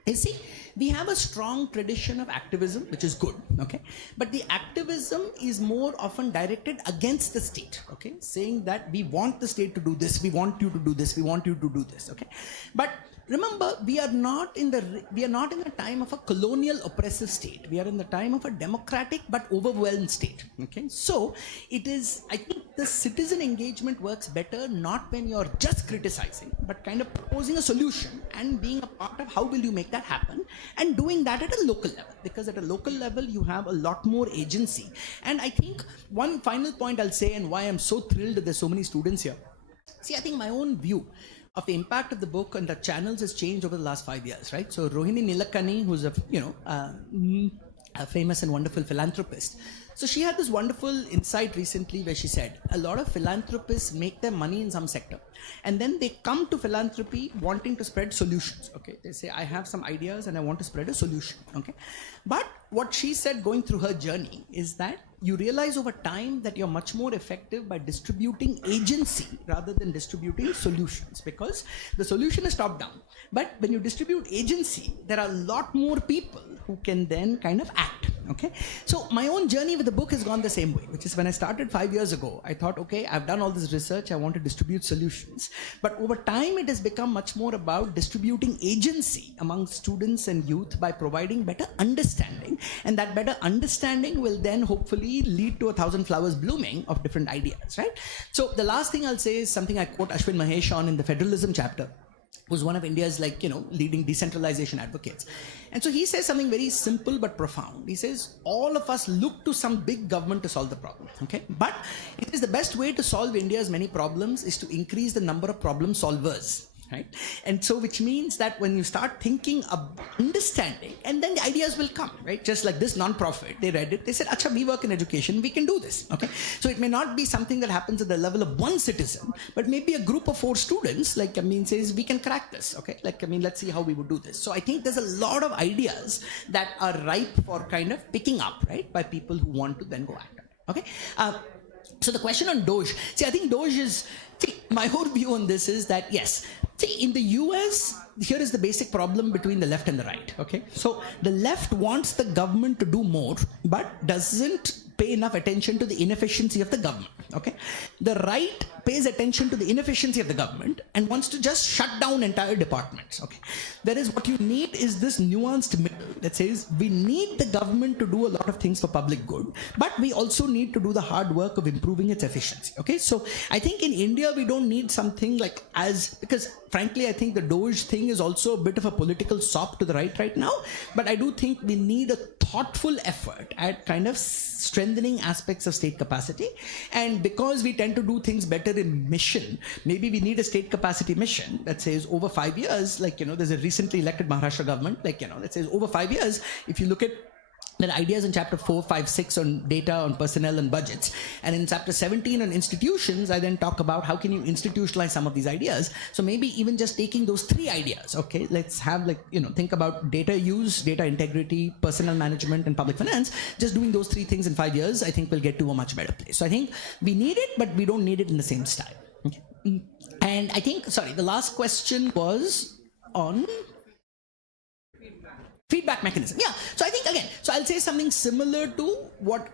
is, see, we have a strong tradition of activism, which is good, okay? But the activism is more often directed against the state, okay? Saying that we want the state to do this, we want you to do this, we want you to do this, okay? But remember, we are not in the time of a colonial oppressive state. We are in the time of a democratic but overwhelmed state, okay? So it is, I think the citizen engagement works better not when you're just criticizing, but kind of proposing a solution and being a part of how will you make that happen, and doing that at a local level, because at a local level you have a lot more agency. And I think one final point I'll say, and why I'm so thrilled that there's so many students here. See, I think my own view of the impact of the book and the channels has changed over the last 5 years, right? So Rohini Nilakani, who's a famous and wonderful philanthropist, so she had this wonderful insight recently where she said a lot of philanthropists make their money in some sector, and then they come to philanthropy wanting to spread solutions, okay? They say, I have some ideas and I want to spread a solution, okay? But what she said going through her journey is that you realize over time that you're much more effective by distributing agency rather than distributing solutions, because the solution is top down. But when you distribute agency, there are a lot more people who can then kind of act, okay? So my own journey with the book has gone the same way, which is when I started 5 years ago, I thought, okay, I've done all this research, I want to distribute solutions. But over time, it has become much more about distributing agency among students and youth by providing better understanding. And that better understanding will then hopefully lead to 1,000 flowers blooming of different ideas, right? So the last thing I'll say is something I quote Ashwin Mahesh on in the federalism chapter, who's one of India's leading decentralization advocates. And so he says something very simple but profound. He says, all of us look to some big government to solve the problem, okay? But it is the best way to solve India's many problems is to increase the number of problem solvers, right? And so which means that when you start thinking of understanding, and then the ideas will come, right? Just like this non-profit, they read it, they said, acha, we work in education, we can do this, okay? So it may not be something that happens at the level of one citizen, but maybe a group of 4 students, says, we can crack this, okay? Let's see how we would do this. So I think there's a lot of ideas that are ripe for kind of picking up, right? By people who want to then go act on it, okay? So the question on Doge, see, I think Doge is, my whole view on this is that, yes, see, in the US, here is the basic problem between the left and the right, okay? So the left wants the government to do more, but doesn't pay enough attention to the inefficiency of the government. Okay, the right pays attention to the inefficiency of the government and wants to just shut down entire departments. Okay, whereas what you need is this nuanced middle that says we need the government to do a lot of things for public good, but we also need to do the hard work of improving its efficiency. Okay, so I think in India we don't need something like because frankly I think the Doge thing is also a bit of a political sop to the right now, but I do think we need a thoughtful effort at kind of strengthening aspects of state capacity. And because we tend to do things better in mission, maybe we need a state capacity mission that says over 5 years, like, there's a recently elected Maharashtra government, like, that says over 5 years, if you look at there are ideas in chapter 4, 5, 6 on data, on personnel and budgets. And in chapter 17 on institutions, I then talk about how can you institutionalize some of these ideas. So maybe even just taking those 3 ideas, okay, let's have think about data use, data integrity, personnel management, and public finance. Just doing those 3 things in 5 years, I think we'll get to a much better place. So I think we need it, but we don't need it in the same style. Okay. And I think, the last question was on feedback mechanism. Yeah. So I think again, I'll say something similar to what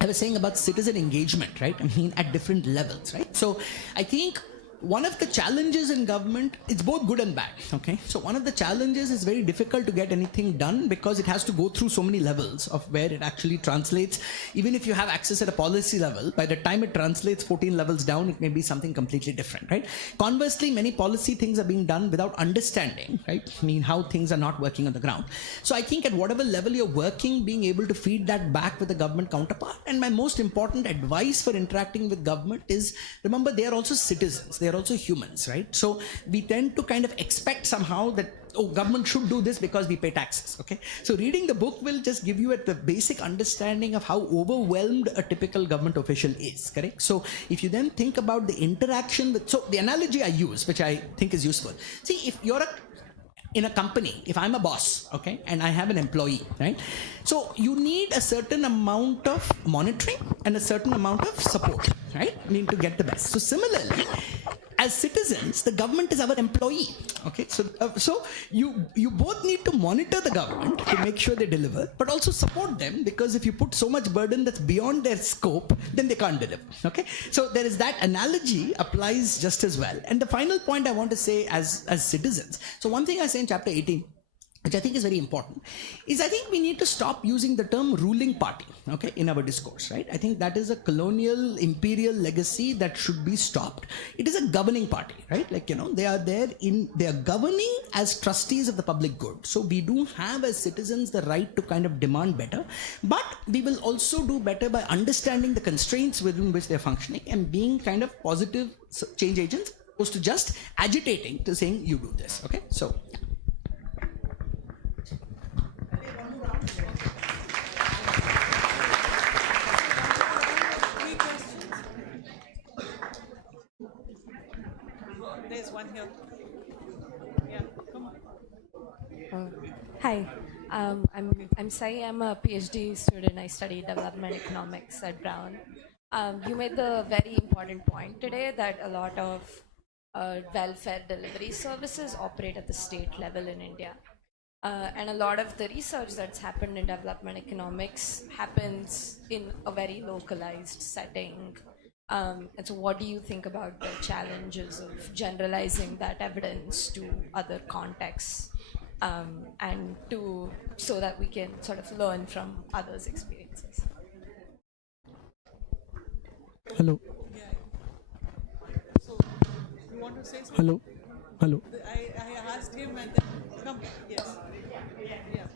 I was saying about citizen engagement, right? I mean, at different levels, right? So I think one of the challenges in government, it's both good and bad, okay? So one of the challenges is very difficult to get anything done because it has to go through so many levels of where it actually translates. Even if you have access at a policy level, by the time it translates 14 levels down, it may be something completely different, right? Conversely, many policy things are being done without understanding, right? I mean, how things are not working on the ground. So I think at whatever level you're working, being able to feed that back with the government counterpart. And my most important advice for interacting with government is, remember, they are also citizens. They're also humans, right? So we tend to kind of expect somehow that, oh, government should do this because we pay taxes, okay? So reading the book will just give you the basic understanding of how overwhelmed a typical government official is, correct? So if you then think about the interaction with, so the analogy I use, which I think is useful. See, if you're in a company, if I'm a boss, okay, and I have an employee, right? So you need a certain amount of monitoring and a certain amount of support, right? I mean, to get the best. So similarly, as citizens, the government is our employee, okay? So you both need to monitor the government to make sure they deliver, but also support them, because if you put so much burden that's beyond their scope, then they can't deliver, okay? So there is that analogy applies just as well. And the final point I want to say as citizens, so one thing I say in chapter 18, which I think is very important, is I think we need to stop using the term ruling party, okay, in our discourse, right? I think that is a colonial, imperial legacy that should be stopped. It is a governing party, right? Like, they are they are governing as trustees of the public good. So we do have as citizens the right to kind of demand better, but we will also do better by understanding the constraints within which they're functioning and being kind of positive change agents, opposed to just agitating to saying, you do this, okay? So, yeah. There's one here. Yeah, come on. Hi, I'm Sai. I'm a PhD student. I study development economics at Brown. You made the very important point today that a lot of welfare delivery services operate at the state level in India. And a lot of the research that's happened in development economics happens in a very localized setting. And so what do you think about the challenges of generalizing that evidence to other contexts and so that we can sort of learn from others' experiences? Hello. So, you want to say something? Hello. Hello. I asked him and then, come, yes. Yeah.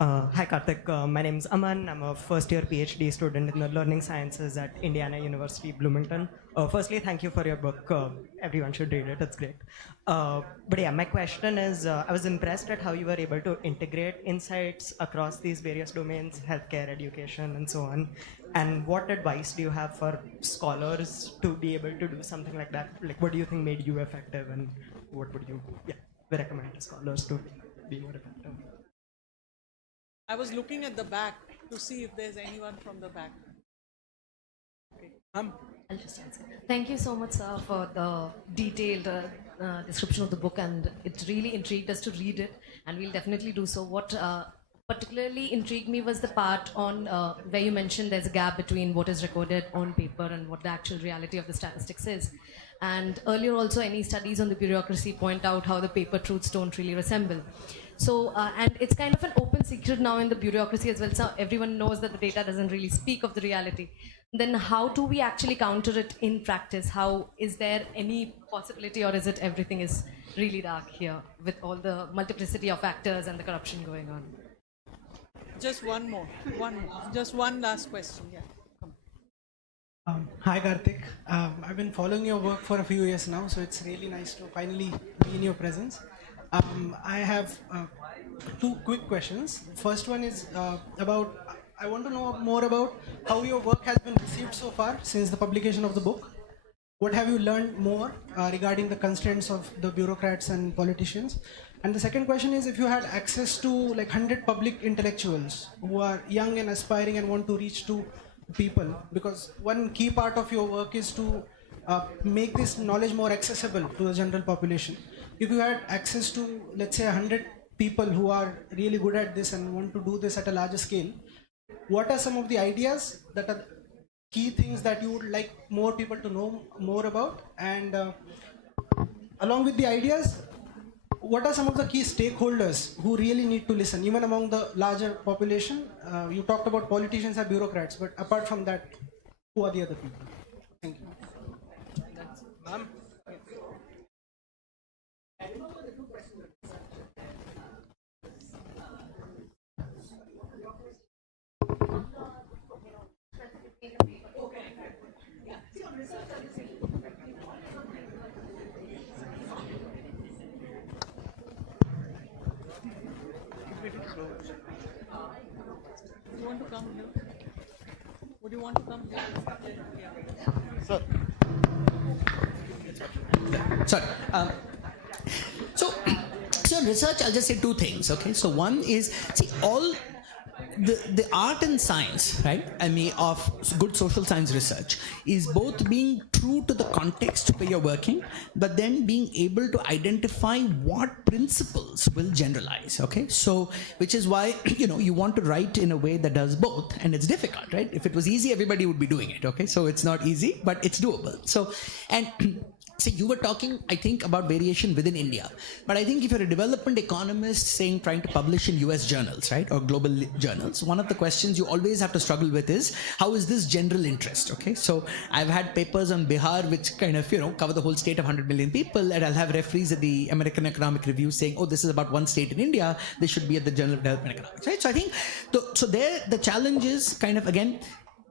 Hi Kartik, my name is Aman. I'm a first year PhD student in the Learning Sciences at Indiana University, Bloomington. Firstly, thank you for your book. Everyone should read it, it's great. But yeah, my question is, I was impressed at how you were able to integrate insights across these various domains, healthcare, education, and so on. And what advice do you have for scholars to be able to do something like that? Like, what do you think made you effective, and what would you recommend to scholars to be more effective? I was looking at the back to see if there's anyone from the back. Okay. I'll just answer. Thank you so much, sir, for the detailed description of the book, and it really intrigued us to read it, and we'll definitely do so. What particularly intrigued me was the part on where you mentioned there's a gap between what is recorded on paper and what the actual reality of the statistics is. And earlier also, any studies on the bureaucracy point out how the paper truths don't really resemble. So, and it's kind of an open secret now in the bureaucracy as well. So everyone knows that the data doesn't really speak of the reality. Then how do we actually counter it in practice? How, is there any possibility, or is it everything is really dark here with all the multiplicity of factors and the corruption going on? Just one more. Just one last question. Yeah. Come. Hi Kartik, I've been following your work for a few years now, so it's really nice to finally be in your presence. I have two quick questions. First one is I want to know more about how your work has been received so far since the publication of the book. What have you learned more regarding the constraints of the bureaucrats and politicians? And the second question is, if you had access to like 100 public intellectuals who are young and aspiring and want to reach to people, because one key part of your work is to make this knowledge more accessible to the general population. If you had access to, let's say, 100 people who are really good at this and want to do this at a larger scale, what are some of the ideas that are key things that you would like more people to know more about? And along with the ideas, what are some of the key stakeholders who really need to listen, even among the larger population? You talked about politicians and bureaucrats, but apart from that, who are the other people? Thank you. Ma'am? You want to come here? Would you want to come here? Sir. Sorry. So research, I'll just say two things, okay? So one is, see, all the art and science, right, I mean, of good social science research is both being true to the context where you're working, but then being able to identify what principles will generalize, okay? So, which is why, you want to write in a way that does both, and it's difficult, right? If it was easy, everybody would be doing it, okay? So it's not easy, but it's doable. So, and see, you were talking, I think, about variation within India. But I think if you're a development economist trying to publish in US journals, right, or global journals, one of the questions you always have to struggle with is, how is this general interest, okay? So I've had papers on Bihar which kind of, cover the whole state of 100 million people, and I'll have referees at the American Economic Review saying, oh, this is about one state in India, this should be at the Journal of Development Economics, right? So I think, so there the challenge is kind of, again,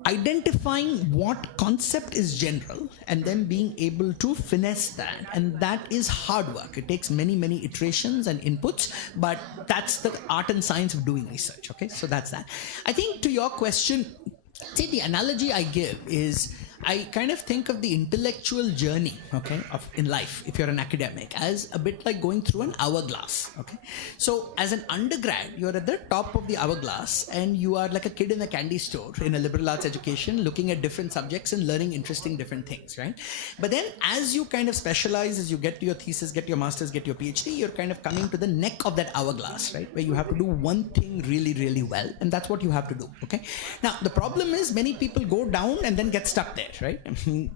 identifying what concept is general and then being able to finesse that, and that is hard work. It takes many iterations and inputs, but that's the art and science of doing research, okay? So that's that. I think to your question, see, the analogy I give is, I kind of think of the intellectual journey, okay, in life, if you're an academic, as a bit like going through an hourglass, okay? So as an undergrad, you're at the top of the hourglass and you are like a kid in a candy store in a liberal arts education, looking at different subjects and learning interesting different things, right? But then as you kind of specialize, as you get to your thesis, get your master's, get your PhD, you're kind of coming to the neck of that hourglass, right? Where you have to do one thing really well, and that's what you have to do, okay? Now, the problem is many people go down and then get stuck there, right?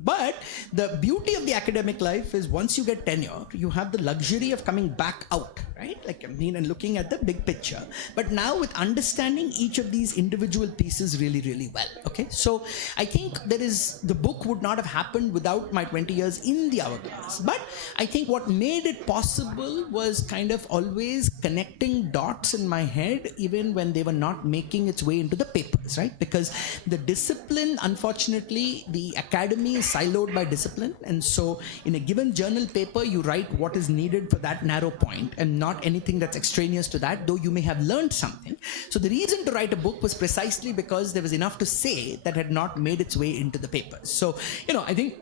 But the beauty of the academic life is once you get tenure, you have the luxury of coming back out, right? Like, and looking at the big picture. But now with understanding each of these individual pieces really well, okay? So I think the book would not have happened without my 20 years in the hourglass. But I think what made it possible was kind of always connecting dots in my head, even when they were not making its way into the papers, right? Because the discipline, unfortunately, the academy is siloed by discipline, and so in a given journal paper you write what is needed for that narrow point and not anything that's extraneous to that, though you may have learned something. So the reason to write a book was precisely because there was enough to say that had not made its way into the papers. So I think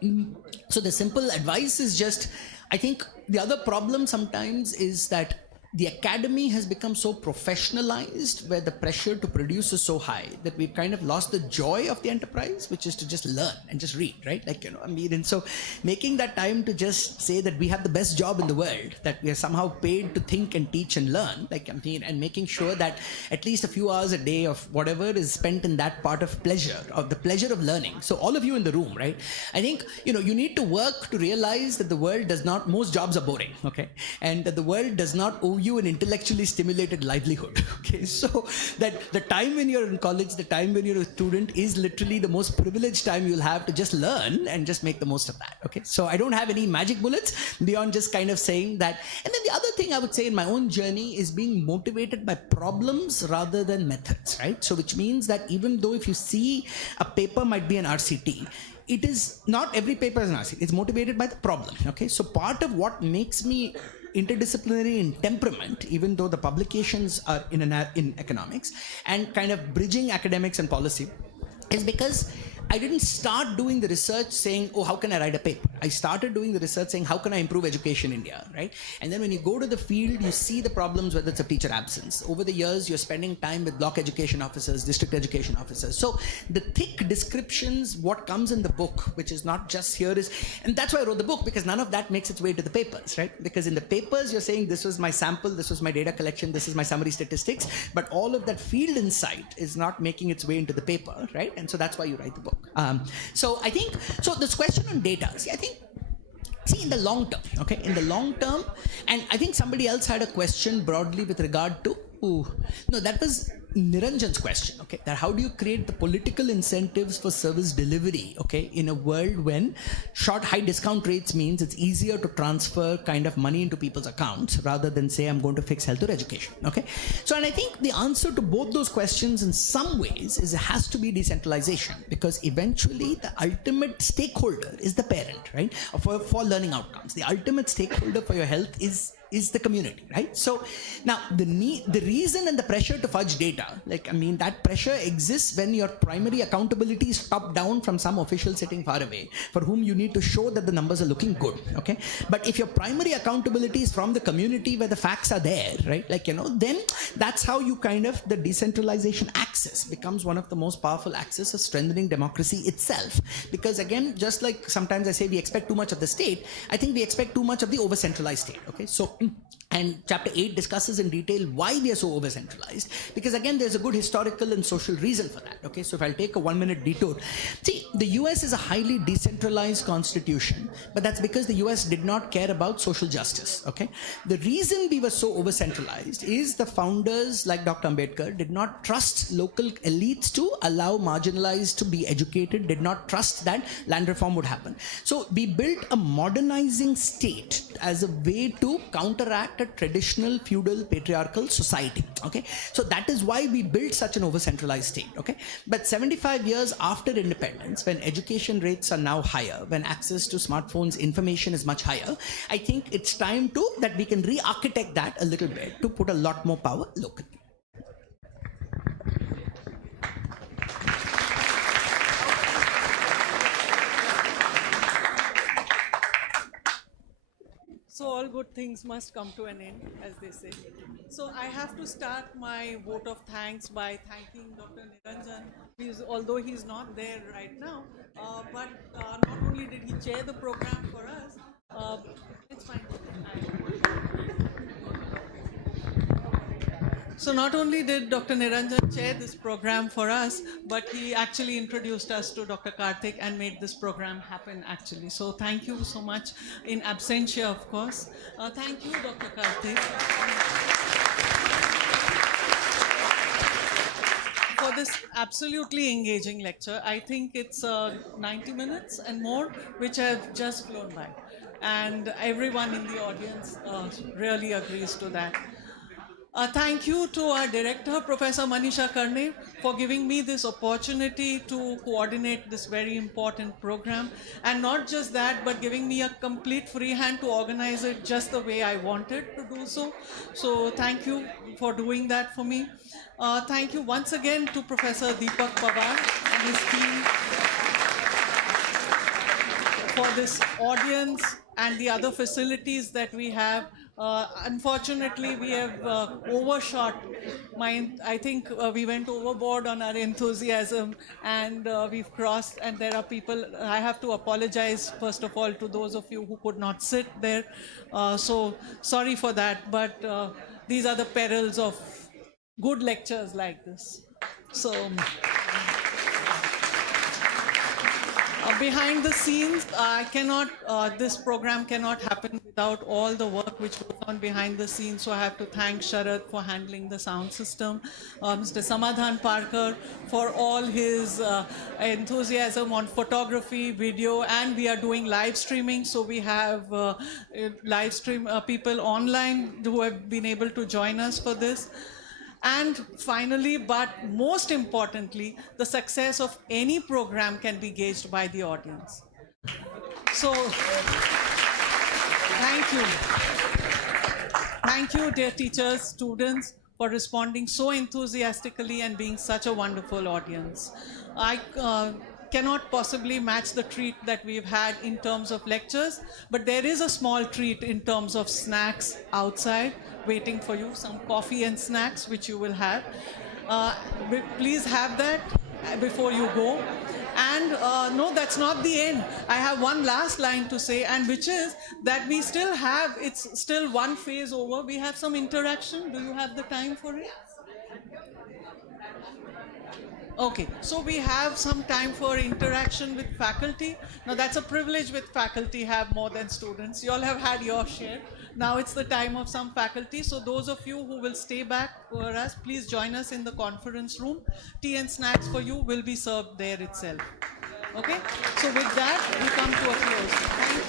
so the simple advice is just, I think the other problem sometimes is that the academy has become so professionalized where the pressure to produce is so high that we've kind of lost the joy of the enterprise, which is to just learn and just read, right? Like, I mean, and so making that time to just say that we have the best job in the world, that we are somehow paid to think and teach and learn, like, I mean, and making sure that at least a few hours a day of whatever is spent in that part of pleasure, of the pleasure of learning. So all of you in the room, right? I think, you need to work to realize that the world does not, most jobs are boring, okay? And that the world does not owe you an intellectually stimulated livelihood. Okay, so that the time when you're in college, the time when you're a student is literally the most privileged time you'll have to just learn and just make the most of that. Okay, so I don't have any magic bullets beyond just kind of saying that. And then the other thing I would say in my own journey is being motivated by problems rather than methods, right? So which means that even though if you see a paper might be an RCT, it is not every paper is an RCT. It's motivated by the problem. Okay, so part of what makes me interdisciplinary in temperament, even though the publications are in economics, and kind of bridging academics and policy, is because I didn't start doing the research saying, oh, how can I write a paper? I started doing the research saying, how can I improve education in India, right? And then when you go to the field, you see the problems, whether it's a teacher absence. Over the years, you're spending time with block education officers, district education officers. So the thick descriptions, what comes in the book, which is not just here is, and that's why I wrote the book, because none of that makes its way to the papers, right? Because in the papers, you're saying, this was my sample, this was my data collection, this is my summary statistics, but all of that field insight is not making its way into the paper, right? And so that's why you write the book. So I think, so this question on data, see in the long term, okay, in the long term, and I think somebody else had a question broadly with regard to, no, that was Niranjan's question, okay, that how do you create the political incentives for service delivery, okay, in a world when short high discount rates means it's easier to transfer kind of money into people's accounts rather than say I'm going to fix health or education, okay. So, and I think the answer to both those questions in some ways is it has to be decentralization, because eventually the ultimate stakeholder is the parent, right, for learning outcomes. The ultimate stakeholder for your health is the community, right? So now the reason and the pressure to fudge data, like, I mean, that pressure exists when your primary accountability is top down from some official sitting far away for whom you need to show that the numbers are looking good, okay? But if your primary accountability is from the community where the facts are there, right? Like, then that's how you kind of, the decentralization axis becomes one of the most powerful axes of strengthening democracy itself. Because again, just like sometimes I say we expect too much of the state, I think we expect too much of the over-centralized state, okay? So, and chapter 8 discusses in detail why we are so over-centralized, because again there's a good historical and social reason for that, okay? So if I'll take a 1-minute detour, see, the US is a highly decentralized constitution, but that's because the US did not care about social justice, okay? The reason we were so over-centralized is the founders like Dr. Ambedkar did not trust local elites to allow marginalized to be educated, did not trust that land reform would happen. So we built a modernizing state as a way to counteract a traditional feudal patriarchal society, okay? So that is why we built such an over-centralized state, okay? But 75 years after independence, when education rates are now higher, when access to smartphones, information is much higher, I think it's time that we can re-architect that a little bit to put a lot more power locally. So all good things must come to an end, as they say. So I have to start my vote of thanks by thanking Dr. Niranjan, although he's not there right now, but not only did he chair the program for us, it's fine. So not only did Dr. Niranjan chair this program for us, but he actually introduced us to Dr. Kartik and made this program happen actually. So thank you so much in absentia, of course. Thank you, Dr. Kartik, for this absolutely engaging lecture. I think it's 90 minutes and more, which have just flown by. And everyone in the audience really agrees to that. Thank you to our director, Professor Manisha Karne, for giving me this opportunity to coordinate this very important program. And not just that, but giving me a complete free hand to organize it just the way I wanted to do so. So thank you for doing that for me. Thank you once again to Professor Deepak Pawar and his team for this audience and the other facilities that we have Unfortunately, we have overshot. I think we went overboard on our enthusiasm, and we've crossed. And there are people. I have to apologize first of all to those of you who could not sit there. So sorry for that. But these are the perils of good lectures like this. So. Behind the scenes, this program cannot happen without all the work which goes on behind the scenes. So I have to thank Sharad for handling the sound system, Mr. Samadhan Parker for all his enthusiasm on photography, video, and we are doing live streaming. So we have live stream people online who have been able to join us for this. And finally, but most importantly, the success of any program can be gauged by the audience. So, thank you. Thank you, dear teachers, students, for responding so enthusiastically and being such a wonderful audience. I cannot possibly match the treat that we've had in terms of lectures, but there is a small treat in terms of snacks outside waiting for you, some coffee and snacks which you will have. Please have that before you go. And no, that's not the end. I have one last line to say, and which is that we still have, it's still one phase over. We have some interaction. Do you have the time for it? Okay, so we have some time for interaction with faculty. Now that's a privilege with faculty have more than students. You all have had your share. Now it's the time of some faculty. So those of you who will stay back for us, please join us in the conference room. Tea and snacks for you will be served there itself. Okay, so with that, we come to a close. Thank you.